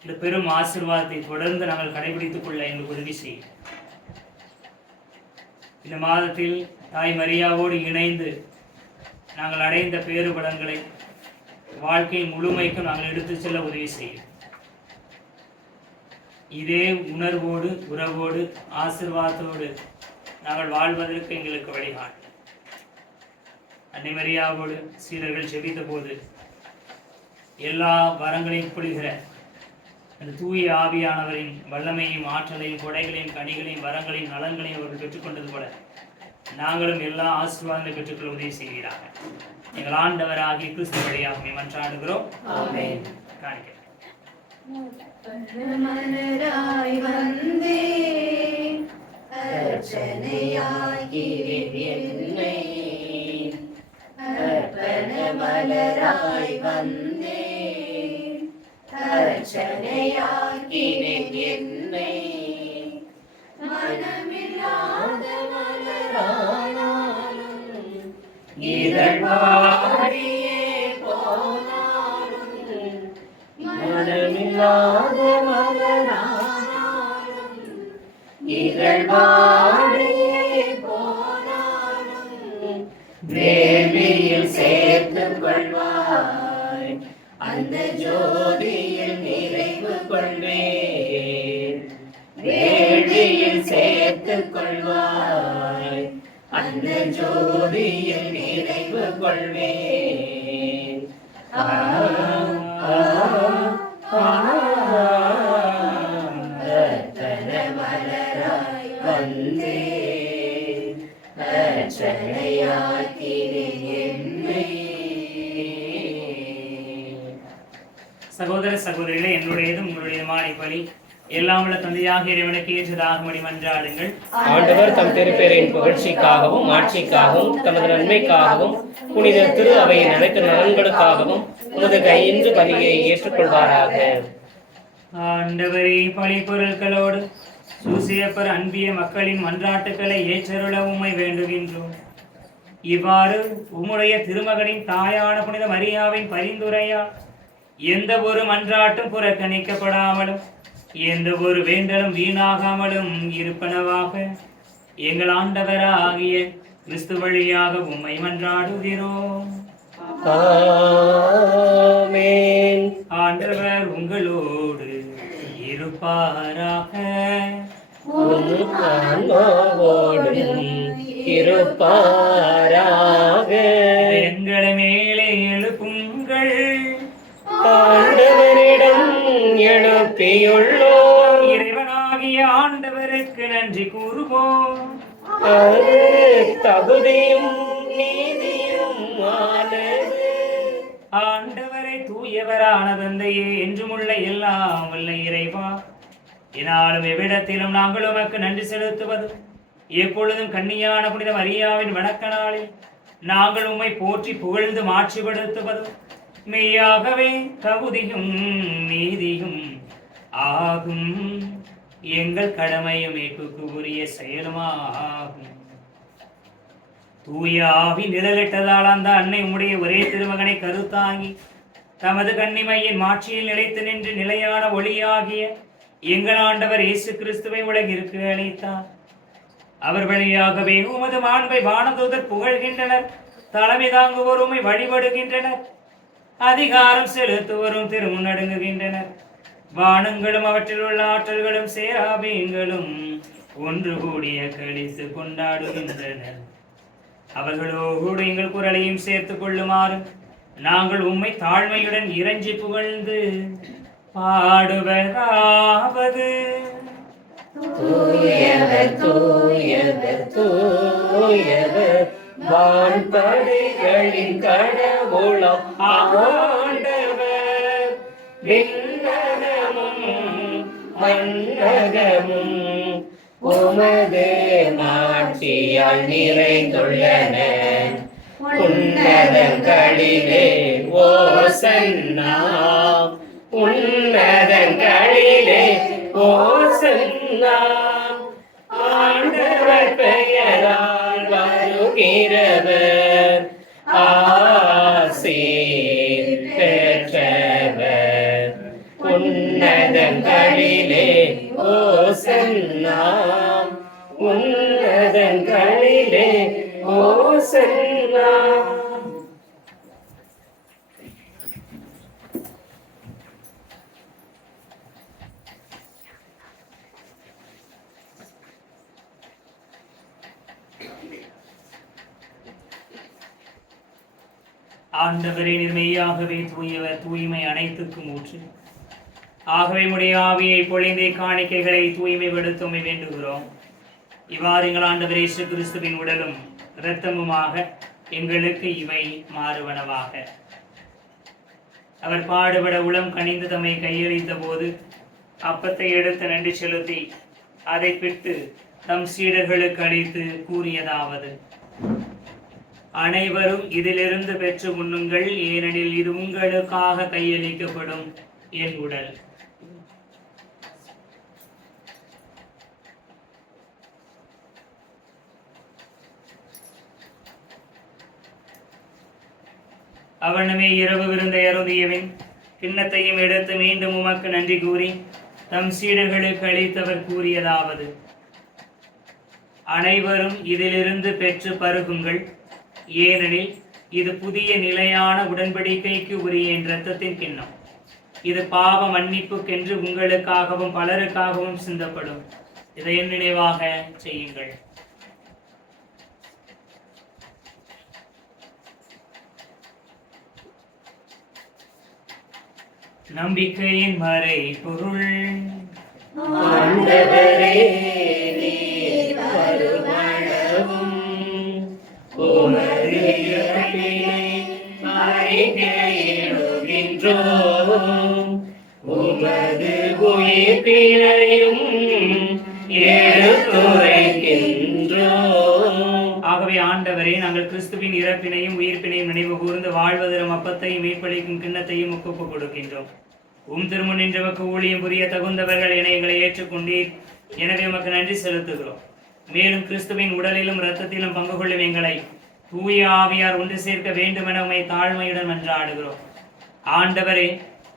இந்த பெரும் ஆசீர்வாதத்தை தொடர்ந்து நாங்கள் கடைபிடித்துக் கொள்ள எங்களுக்கு உதவி செய்யும். இந்த மாதத்தில் தாய் மரியாவோடு இணைந்து நாங்கள் அடைந்த பேறுபடங்களை வாழ்க்கையின் முழுமைக்கும் நாங்கள் எடுத்துச் செல்ல உதவி செய்யும். இதே உணர்வோடு, உறவோடு, ஆசீர்வாதத்தோடு நாங்கள் வாழ்வதற்கு எங்களுக்கு வழிகாட்டு. அன்னை மரியாவோடு சீடர்கள் ஜெபித்த போது எல்லா வரங்களையும் பொழிகிற அந்த தூய ஆவியானவரின் வல்லமையும், ஆற்றலையும், கொடைகளையும், கனிகளையும், வரங்களையும், நலன்களையும் அவர்கள் பெற்றுக்கொண்டது போல நாங்களும் எல்லா ஆசீர்வாதங்களை பெற்றுக்கொள்ள உதவி செய்கிறாங்க. எங்கள் ஆண்டவராகிய கிறிஸ்து வழியாக மன்றாடுகிறோம். ஆமென். காணிக்கை. மலராய் வந்தே அர்ச்சனையாகி என்னை, அர்ப்பண மலராய் வந்தே அர்ச்சனையாகி என்னை, மனமில்லாத மலரானாலும் இதழ்வாடியே போனாலும், மனமில்லாத மலரானாலும் இதழ்வாடியே போனாலும், வேள்வியில் சேர்த்துக் கொள்வாய் அந்த ஜோதியில் நிறைவு கொள்வேன், வேள்வியில் சேர்த்துக் கொள்வாய் அந்த ஜோதியில் நிறைவு கொள்வேன். அர்ப்பண மலராய் வந்தே அர்ச்சனையாக்கினேன் என்னை. சகோதர சகோதரிகளே, என்னுடையதும் உங்களுடையதுமான பலி எல்லாம் உள்ள தந்தையாக இறைவனுக்கு ஏற்றதாகும்படி மன்றாடுங்கள். ஆண்டவர் தம் திருப்பேரின் புகழ்ச்சிக்காகவும் ஆட்சிக்காகவும் தமது நன்மைக்காகவும் புனித திரு அவையின் அனைத்து நலன்களுக்காகவும் உமது கையின்று பலியை ஏற்றுக்கொள்வாராக. ஆண்டவரே, பலி பொருட்களோடு சூசியப்பர் அன்பிய மக்களின் மன்றாட்டுக்களை ஏற்றருள உம்மை வேண்டுகின்றோம். இவ்வாறு உம்முடைய திருமகனின் தாயான புனித மரியாவின் பரிந்துரையால் எந்த ஒரு மன்றாட்டும் புறக்கணிக்கப்படாமலும் எந்த ஒரு வேண்டலும் வீணாகாமலும் இருப்பனவாக எங்கள் ஆண்டவராகிய கிறிஸ்து வழியாக உம்மை மன்றாடுகிறோம். ஆமென். ஆண்டவர் உங்களோடு இருப்பாராக. உம் ஆன்மாவோடும் இருப்பாராக. எங்களை மேலே எழுப்புங்கள். ஆண்டவரிடம் எழுப்பியுள்ளோம். இறைவனாகிய ஆண்டவருக்கு நன்றி கூறுவோம். அது தகுதியும் நீதியும் ஆனது. ஆண்டவரை தூயவரான தந்தையே, என்றுமுள்ள எல்லாம் வல்ல இறைவா, என்னாலும் எவ்விடத்திலும் நாங்கள் உமக்கு நன்றி செலுத்துவது எப்பொழுதும் கன்னியான புனித மரியாவின் வணக்க நாளில் நாங்கள் உம்மை போற்றி புகழ்ந்து மாட்சிப்படுத்துவதும் மெய்யாகவே தகுதியும் நீதியும் ஆகும். எங்கள் கடமையும் மீட்புக்கு உரிய செயலுமாகும். தூய ஆவி நிழலிட்டதால் அந்த அன்னை உம்முடைய ஒரே திருமகனை கருத்தாங்கி தமது கன்னிமையின் மாட்சியில் நிலைத்து நின்று நிலையான ஒளியாகிய எங்கள் ஆண்டவர் இயேசு கிறிஸ்துவை உலகிற்கு அளித்தார். அவர் வழியாகவே உமது மாண்பை வானதூதர் புகழ்கின்றனர், தலைமை தாங்குவோர் உம்மை வழிபடுகின்றனர், அதிகாரம் செலுத்துவோரும் திருமுன்னடங்குகின்றனர். வானங்களும் அவற்றில் உள்ள ஆற்றல்களும் சேராபீன்களும் ஒன்று கூடிய கழித்து கொண்டாடுகின்றனர். அவர்களோடு எங்கள் குரலையும் சேர்த்துக் கொள்ளுமாறு நாங்கள் உம்மை தாழ்மையுடன் இறைஞ்சி புகழ்ந்து பாடுவதாவது. தூயவர் தூயவர் தூயவர் வான்படைகளின் கடவுளாம் ஆண்டவர். விண்ணகமும் மண்ணகமும் உமது மாட்சியால் நிறைந்துள்ளன. உன்னதங்களிலே ஓசன்னா, உன்னதங்களிலே ஓசன்னா. ஆண்டவர் பெயரால் வருகிறவர் ஆசீர் பெற்றவர். உன்னதங்களிலே ஓசன்னா, உன்னதங்களிலே ஓசன்னா. ஆண்டவரே, நிர்மையாகவே தூயவர், தூய்மை அனைத்துக்கும் ஊற்று. ஆகவே உம்முடைய ஆவியை பொழிந்தே காணிக்கைகளை தூய்மைப்படுத்த வேண்டுகிறோம். இவ்வாறு எங்கள் ஆண்டவர் இயேசு கிறிஸ்துவின் உடலும் இரத்தமுமாக எங்களுக்கு இவை மாறுவனவாக. அவர் பாடுபட உளம் கனிந்து தம்மை கையளித்த போது அப்பத்தை எடுத்து நன்றி செலுத்தி அதை பிட்டு தம் சீடர்களுக்கு அளித்து கூறியதாவது: அனைவரும் இதிலிருந்து பெற்று உண்ணுங்கள், ஏனெனில் இது உங்களுக்காக கையளிக்கப்படும் என் உடல். அவனுமே இரவு விருந்தை அருந்தியவின் கிண்ணத்தையும் எடுத்து மீண்டும் உமக்கு நன்றி கூறி தம் சீடர்களுக்கு அளித்தவர் கூறியதாவது: அனைவரும் இதிலிருந்து பெற்று பருகுங்கள், ஏனெனில் இது புதிய நிலையான உடன்படிக்கைக்கு உரிய என் இரத்தத்தின் கிண்ணம். இது பாவ மன்னிப்புக்கென்று உங்களுக்காகவும் பலருக்காகவும் சிந்தப்படும். இதை என் நினைவாக செய்யுங்கள். நம்பிக்கையின் மறை பொருள். ஆண்டவரே, நீர் வருமளவும் உமது இறப்பினை அறிக்கையிடுகின்றோம், உமது உயிர்ப்பினையும் எடுத்துரைக்கின்றோம். ஆகவே ஆண்டவரே, நாங்கள் கிறிஸ்துவின் இறப்பினையும் உயிர்ப்பினையும் நினைவு கூர்ந்து வாழ்வதரும் அப்பத்தையும் மீட்பளிக்கும் கிண்ணத்தையும் ஒப்புக் கொடுக்கின்றோம். திருமுன் நின்றவருக்கு ஊழியம் புரிய தகுந்தவர்கள் என எங்களை ஏற்றுக்கொண்டீர். எனவே உமக்கு நன்றி செலுத்துகிறோம். மேலும் கிறிஸ்துவின் உடலிலும் இரத்தத்திலும் பங்கு கொள்ளும் எங்களை தூய ஆவியார் ஒன்று சேர்க்க வேண்டும் என உம்மை தாழ்மையுடன் மன்றாடுகிறோம். ஆண்டவரே,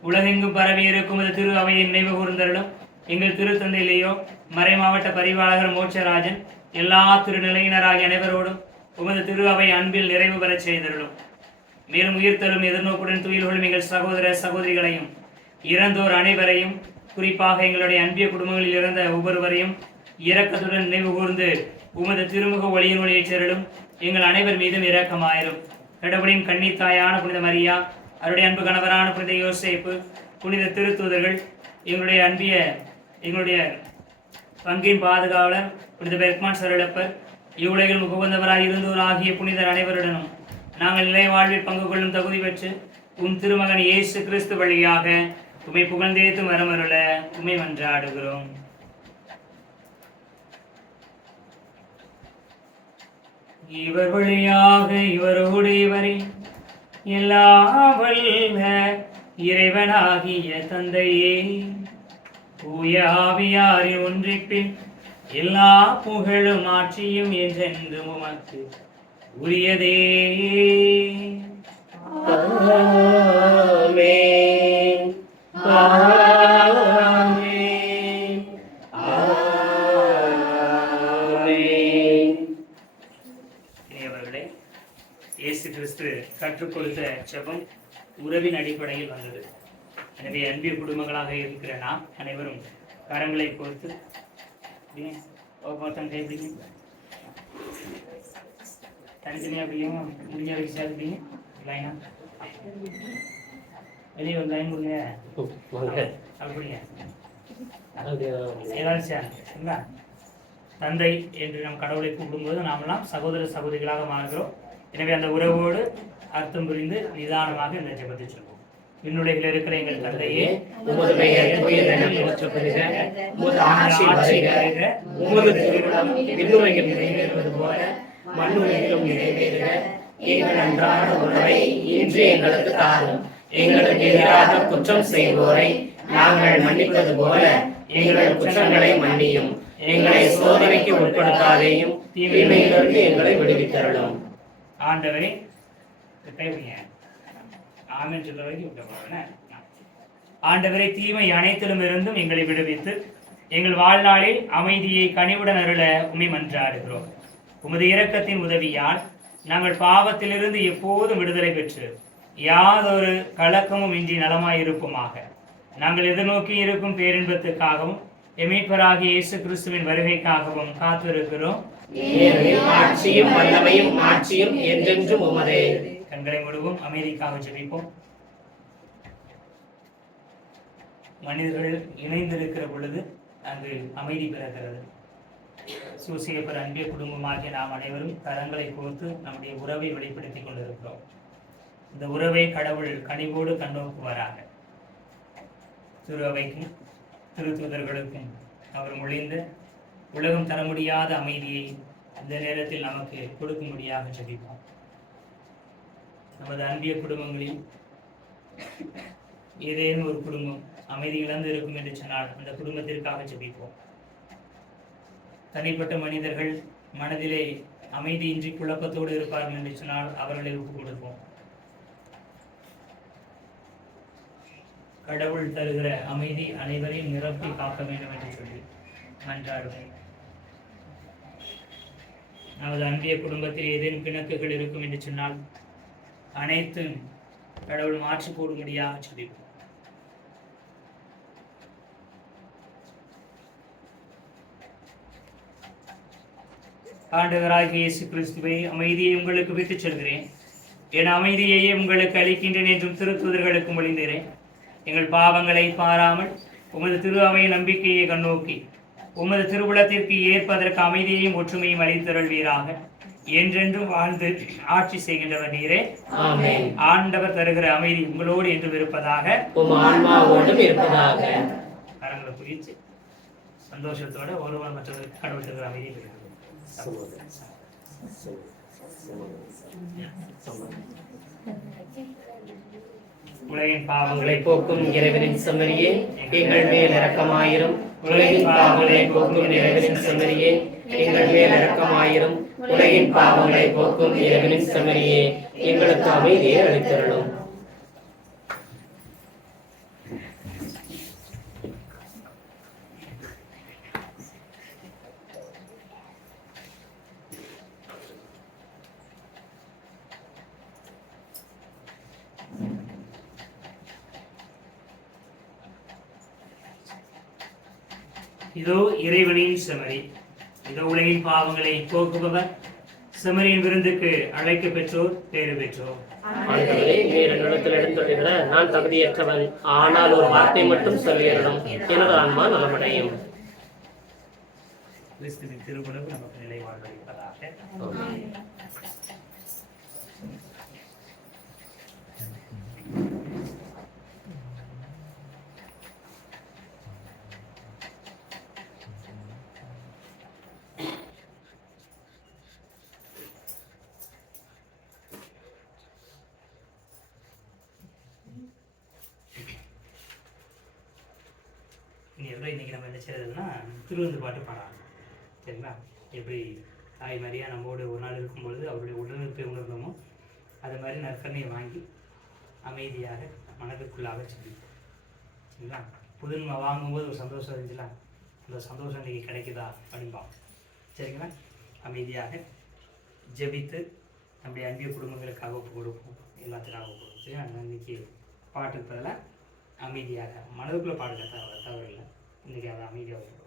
உலகெங்கும் பரவி இருக்கும் திரு அவையை நினைவு கூர்ந்தருளும். எங்கள் திருத்தந்தையிலேயோ மறை மாவட்ட பரிவாளகர் மோட்சராஜன் எல்லா திருநிலையினராகிய அனைவரோடும் உமது திரு அவை அன்பில் நிறைவு பெறச் செய்தருளும். மேலும் உயிர்த்தலும் எதிர்நோக்குடன் துயில் கொள்ளும் எங்கள் சகோதர சகோதரிகளையும் இறந்தோர் அனைவரையும், குறிப்பாக எங்களுடைய அன்பிய குடும்பங்களில் இறந்த ஒவ்வொருவரையும் இரக்கத்துடன் நினைவு கூர்ந்து உமது திருமுக ஒளியின் ஒளியைச் சேரலும். எங்கள் அனைவர் மீதும் இரக்கமாயிரும். கடவுளின் கன்னித்தாயான புனித மரியா, அவருடைய அன்பு கணவரான புனித யோசேப்பு, புனித திருத்தூதர்கள், எங்களுடைய பங்கின் பாதுகாவலர் புனித பெர்க்மான் சரளப்பர், இவ்வுலகில் முகவந்தவராய் இருந்தோர் ஆகிய புனிதர் அனைவருடனும் நாங்கள் நிலை வாழ்வில் பங்கு கொள்ளும் தகுதி பெற்று உம் திருமகன் இயேசு கிறிஸ்து வழியாக உம்மை புகழ்ந்தேத்து வரமருள உம்மை மன்றாடுகிறோம். இவர் வழியாக இவரோடு இவரே எல்லாம் வல்ல இறைவனாகிய தந்தையே, தூய ஆவியாரின் ஒன்றிப்பில் எல்லா புகழும் ஆட்சியும் என்றென்றும் உமக்கு உரியதே. ஆமென். ஆமென். ஆமென். இனியவர்களே, இயேசு கிறிஸ்து கற்றுக் கொடுத்த ஜெபம் உறவின் அடிப்படையில் வந்தது. எனவே அன்பிய குடும்பங்களாக இருக்கிற நாம் அனைவரும் கரங்களை கோர்த்து ஒவ்வொருத்தன் கைப்பிடிங்க, தனித்தனியாக பிடிங்க, முடிஞ்ச வரைக்கும் சேர்த்துப்பீங்க. லைனா வெளியே ஒரு லைன் கொடுங்க, அப்படிங்க எல்லாரும் சரிங்களா? தந்தை என்று நம் கடவுளை கூப்பிடும்போது நாமெல்லாம் சகோதர சகோதரிகளாக மாறுகிறோம். எனவே அந்த உறவோடு அர்த்தம் புரிந்து நிதானமாக இந்த ஜெபத்தை சொல்வோம். விண்ணுலகில் இருக்கிற எங்கள் தந்தையே, உமது பெயர் தூயதென போற்றப்படுக. உமது ஆட்சி வருக. உமது திருவுளம் விண்ணுலகில் நிறைவேறுவது போல மண்ணுலகிலும் நிறைவேறுக. எங்கள் அன்றாட உணவை இன்று எங்களுக்கு தாரும். எங்களுக்கு எதிராக குற்றம் செய்வோரை நாங்கள் மன்னிப்பது போல எங்கள் குற்றங்களை மன்னியும். எங்களை சோதனைக்கு உட்படுத்தாதேயும், தீமையிலிருந்து எங்களை விடுவித்தருளும். ஆண்டவரே, ஆமென் சொல்ற வரைக்கும் விட்டுறேன். ஆண்டவரே, தீமை அனைத்திலும் இருந்தும் எங்களை விடுவித்து எங்கள் வாழ்நாளில் அமைதியை கனிவுடன் அருள உம்மை மன்றாடுகிறோம். உமது இரக்கத்தின் உதவியால் நாங்கள் பாவத்திலிருந்து எப்போதும் விடுதலை பெற்று யாதொரு கலக்கமும் இன்றி நலமாயிருப்போமாக. நாங்கள் எதிர்நோக்கி இருக்கும் பேரின்பத்துக்காகவும் எமீட்பராகிய இயேசு கிறிஸ்துவின் வருகைக்காகவும் காத்திருக்கிறோம். ஆட்சியும் வல்லமையும் மாட்சியும் என்றென்றும் உமதே. கண்களை மூடுவோம், அமைதிக்காக ஜெபிப்போம். மனிதர்கள் இணைந்திருக்கிற பொழுது அங்கு அமைதி பிறக்கிறது. சூசியப்பர் அன்பிய குடும்பமாகிய நாம் அனைவரும் கரங்களை கோர்த்து நம்முடைய உறவை வெளிப்படுத்திக் கொண்டிருக்கிறோம். இந்த உறவை கடவுள் கனிவோடு கண்ணோக்குவாராக. திரு அவைக்கும் திருத்தூதர்களுக்கும் அவர் மொழிந்த உலகம் தர முடியாத அமைதியை இந்த நேரத்தில் நமக்கு கொடுக்கும்படியாக ஜெபிப்போம். நமது அன்பிய குடும்பங்களில் ஏதேனும் ஒரு குடும்பம் அமைதி இழந்து இருக்கும் என்று சொன்னால் அந்த குடும்பத்திற்காக ஜெபிப்போம். தனிப்பட்ட மனிதர்கள் மனதிலே அமைதியின்றி குழப்பத்தோடு இருப்பார்கள் என்று சொன்னால் அவர்களை ஒப்புக் கொடுப்போம். கடவுள் தருகிற அமைதி அனைவரையும் நிரப்பி காக்க வேண்டும் என்று சொல்லி மன்றாடுவோம். நமது அன்பிய குடும்பத்தில் ஏதேனும் பிணக்குகள் இருக்கும் என்று சொன்னால் அனைத்தும் கடவுள் மாற்றி போடும்படியாக சொல்லிவிடும். ஆண்டவராகிய இயேசு கிறிஸ்துவை, அமைதியை உங்களுக்கு விட்டுச் செல்கிறேன், என் அமைதியையே உங்களுக்கு அளிக்கின்றேன் என்றும் திருத்தூதர்களுக்கு மொழிந்தேன். எங்கள் பாவங்களை பாராமல் உமது திரு அவை நம்பிக்கையை கண்ணோக்கி உமது திருவுளத்திற்கு ஏற்பதற்கு அமைதியையும் ஒற்றுமையும் அளித்தருள்வீராக. என்றென்றும் வாழ்ந்து ஆட்சி செய்கின்றவர் நீரே. ஆமென். ஆண்டவர் தருகிற அமைதி உங்களோடு என்றும் இருப்பதாக. உம் ஆன்மாவோடும் இருப்பதாக. கரங்களை குறித்து சந்தோஷத்தோட ஒருவர் மற்றவருக்கு கடவுள் தருகிற அமைதியை பெறுகிறோம். உலகின் பாவங்களை போக்கும் இறைவனின் செம்மறியே, எங்கள் மேல் இரக்கமாயிரும். உலகின் பாவங்களை போக்கும் இறைவனின் செம்மறியே, எங்கள் மேல் இரக்கமாயிரும். உலகின் பாவங்களை போக்கும் இறைவனின் செம்மறியே, எங்களுக்கு அமைதியை அளித்தருளும். இதோ இறைவனின் செம்மறி, இதோ உலகின் பாவங்களை போக்குபவர். செம்மறியின் விருந்துக்கு அழைக்க பெற்றோர் பேறு பெற்றோர். ஆண்டவரே, நீர் என்னிடத்தில் எழுந்தருளுகிற நான் தகுதியற்றவன், ஆனால் ஒரு வார்த்தை மட்டும் சொல்லிடணும், எனது ஆன்மா நலமடையும். கிறிஸ்துவின் திருவுணவு நமக்கு நிலை வாழ்வளிப்பதாக. ஆமென். கூட இன்றைக்கி நம்ம என்ன செய்யறதுன்னா திருவிருந்து பாட்டு பாடுறாங்க. சரிங்களா? எப்படி தாய் மாதிரியா நம்மோடு ஒரு நாள் இருக்கும்பொழுது அவருடைய உடலுறுப்பை உணர்ந்தோமோ அது மாதிரி நற்கரணையை வாங்கி அமைதியாக மனதுக்குள்ளாக சொல்லிப்போம். சரிங்களா? புதுமை வாங்கும்போது ஒரு சந்தோஷம் இருந்துச்சுல, அந்த சந்தோஷம் இன்றைக்கி கிடைக்குதா அப்படின்பா. சரிங்களா? அமைதியாக ஜெபித்து நம்முடைய அன்பிய குடும்பங்களுக்காக ஒப்பு கொடுப்போம், எல்லாத்துக்காக ஒப்பு கொடுப்போம். சரி, அந்த இன்றைக்கி பாட்டுக்கு பதிலாக அமைதியாக மனதுக்குள்ளே பாடுங்க, தவறு இல்லை. இன்றைக்கி அதை அமைதியாக ஒப்பு கொடுப்போம்.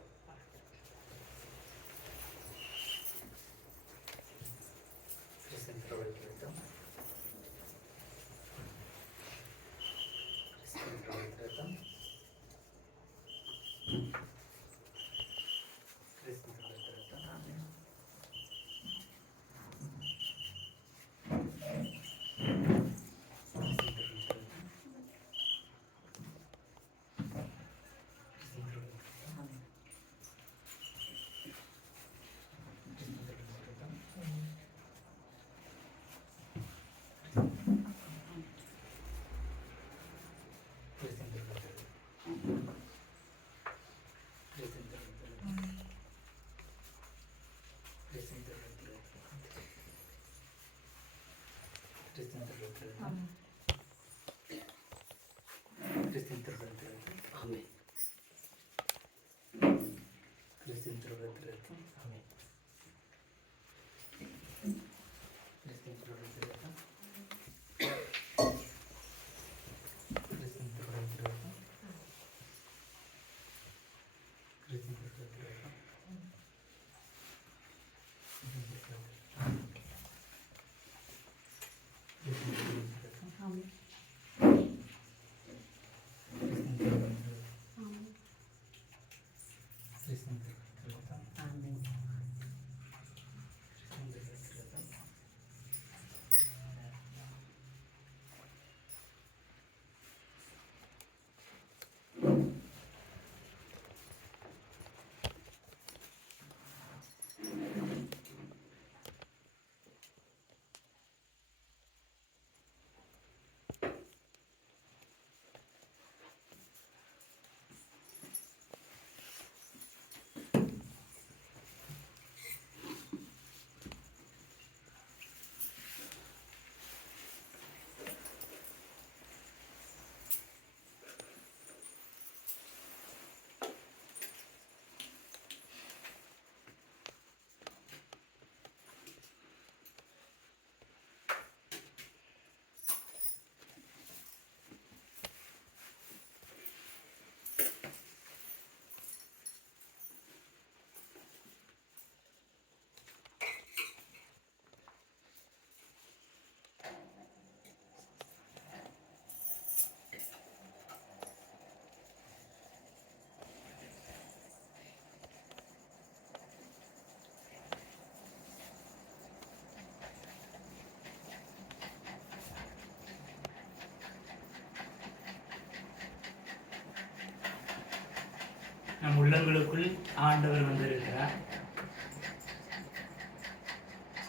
நம் உள்ளங்களுக்குள் ஆண்டவர் வந்திருக்கிறார்.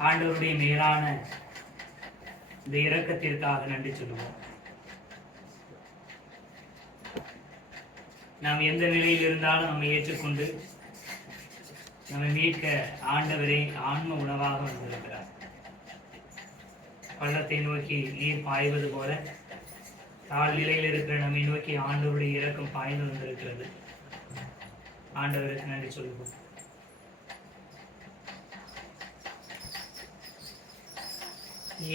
ஆண்டவருடைய மேலான இந்த இரக்கத்திற்காக நன்றி சொல்லுவோம். நாம் எந்த நிலையில் இருந்தாலும் நம்மை ஏற்றுக்கொண்டு நம்மை மீட்க ஆண்டவரை ஆன்ம உணவாக வந்திருக்கிறார். பள்ளத்தை நோக்கி நீர் பாய்வது போல தாழ்நிலையில் இருக்கிற நம்மை நோக்கி ஆண்டவருடைய இரக்கம் பாய்ந்து வந்திருக்கிறது. ஆண்டவருக்கு நன்றி சொல்லுவோம்.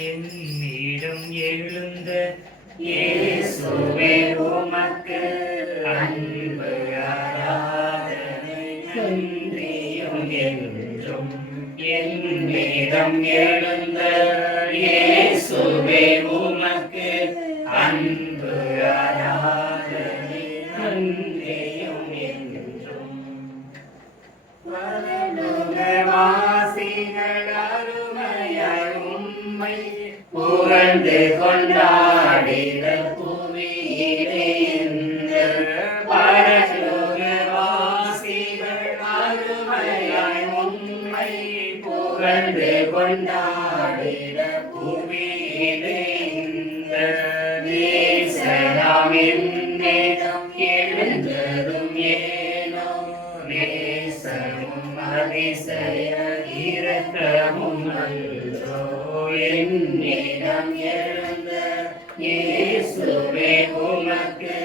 என்னிடம் எழுந்த இயேசுவே உமக்கு அன்பு ஆராதனை நன்றியும் என்றும். என்னிடம் எழுந்த இயேசுவே உமக்கு அன்பு ஆராதனை நன்றியும் என்றும். வாசிகள் அருமையாய் உம்மை புகழ்ந்து கொண்டாடிட புவியிலே இந்த பரலோகவாசிகள் அருமையாய் உம்மை புகழ்ந்து கொண்டாடிட புவியிலே இந்த இயேசுவே உமக்கு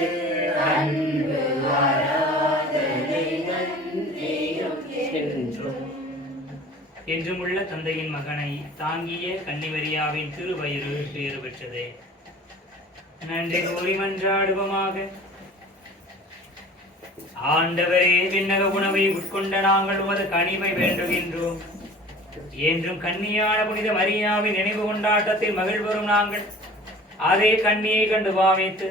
அன்பு ஆராதனை நன்றியும் என்றும். என்றும் உள்ள தந்தையின் மகனை தாங்கிய கன்னிமரியாவின் திருவயிறு பேறு பெற்றது. நன்றி கூறி மன்றாடுவோமாக. ஆண்டவரே, விண்ணக உணவை உட்கொண்ட நாங்கள் உமது கனிவை வேண்டுகின்றோம். என்றும் கன்னியான புனித மரியாவின் நினைவு கொண்டாட்டத்தில் மகிழ்வரும் நாங்கள் அதே கன்னியை கண்டு பாவித்து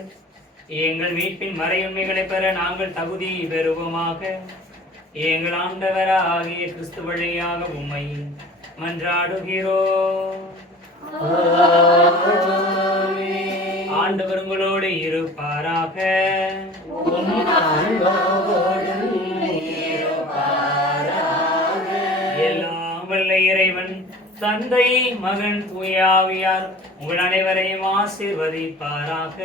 எங்கள் மீட்பின் மறையுண்மைகளை பெற நாங்கள் தகுதி பெறுவோமாக. எங்கள் ஆண்டவராகிய கிறிஸ்து வழியாக உம்மை மன்றாடுகிறோம். ஆண்டவர் உங்களோடு இருப்பாராக. எல்லாம் வல்ல இறைவன் தந்தை, மகன், தூய ஆவியார் உங்கள் அனைவரையும் ஆசீர்வதிப்பாராக.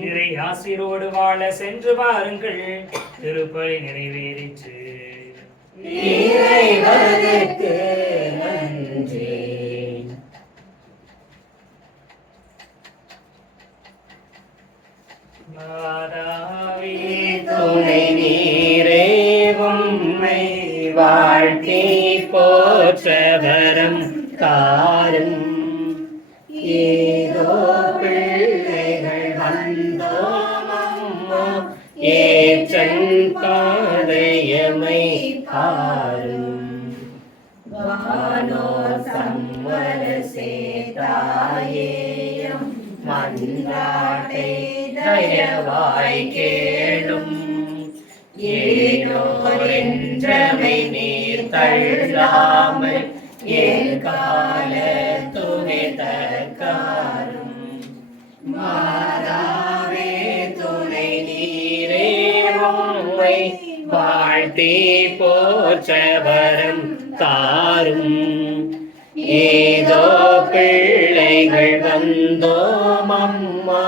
நிறை ஆசீரோடு வாழ சென்று பாருங்கள். திருப்பலி நிறைவேறிற்று. இறைவனுக்கு நன்றி. மாதாவே, துணை நீரே உம்மை வாழ்த்தி போற்ற வரம் தாரும். ஏதோ பிள்ளைகள் வந்தோம் அம்மா, ஏற்றன் பாதையமை காரும். வானோர் சம்மரசே தாயேயம் மன்றாட்டை தயவாய் கேளும். ஏனோர் என்றமை நீர் தள்ளாமல் என் கால துணை தற்காரும். மாதாவே, துணை நீரே உம்மை வாழ்த்தி போற்ற வரம் தாரும். ஏதோ பிள்ளைகள் வந்தோம் அம்மா,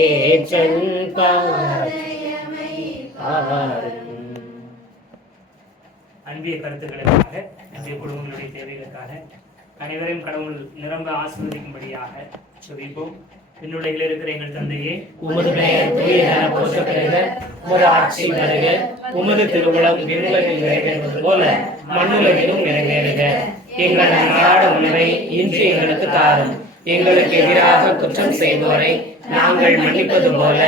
ஏற்றன் பாதையமை காரும். அன்பிய கருத்துக்களுக்காக, அன்பிய குடும்பங்களுடைய தேவைகளுக்காக அனைவரையும் கடவுள் நிரம்ப ஆசீர்வதிக்கும்படியாக செபிப்போம். விண்ணுலகில் இருக்கிற எங்கள் தந்தையே, உமது பெயர் தூயதென போற்றப் பெறுக. உமது ஆட்சி வருக. உமது திருவுளம் விண்ணுலகில் நிறைவேறுவது போல மண்ணுலகிலும் நிறைவேறுக. எங்கள் அன்றாட உணவை இன்று எங்களுக்கு தாரும். எங்களுக்கு எதிராக குற்றம் செய்வோரை நாங்கள் மன்னிப்பது போல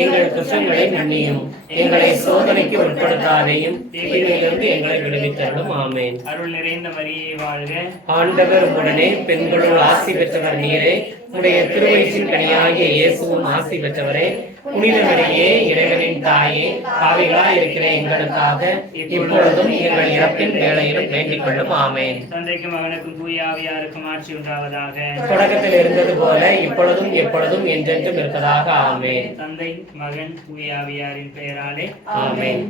எங்கள் குற்றங்களை மன்னியும். எங்களை சோதனைக்கு உட்படுத்தாதையும் தீமையிலிருந்து எங்களை விடுவித்தருளும். ஆமென். அருள் நிறைந்த மரியே வாழ்க. ஆண்டவர் உடனே பெண்களுள் ஆசி பெற்றவர் நீரே. உடைய திருவயிற்றின் கனியாகிய இயேசுவும் ஆசி பெற்றவரே. புனித மரியே, இறைவனின் தாயே, பாவிகளாய் இருக்கிற எங்களுக்காக இப்பொழுதும் எங்கள் இறப்பின் வேளையிலும் வேண்டிக் கொள்ளும். ஆமென். தந்தைக்கும் மகனுக்கும் தூய ஆவியாருக்கும் ஆட்சி உண்டாவதாக. தொடக்கத்தில் இருந்தது போல இப்பொழுதும் எப்பொழுதும் என்றென்றும் இருப்பதாக. ஆமென். தந்தை, மகன், தூய ஆவியாரின் பெயராலே ஆமென்.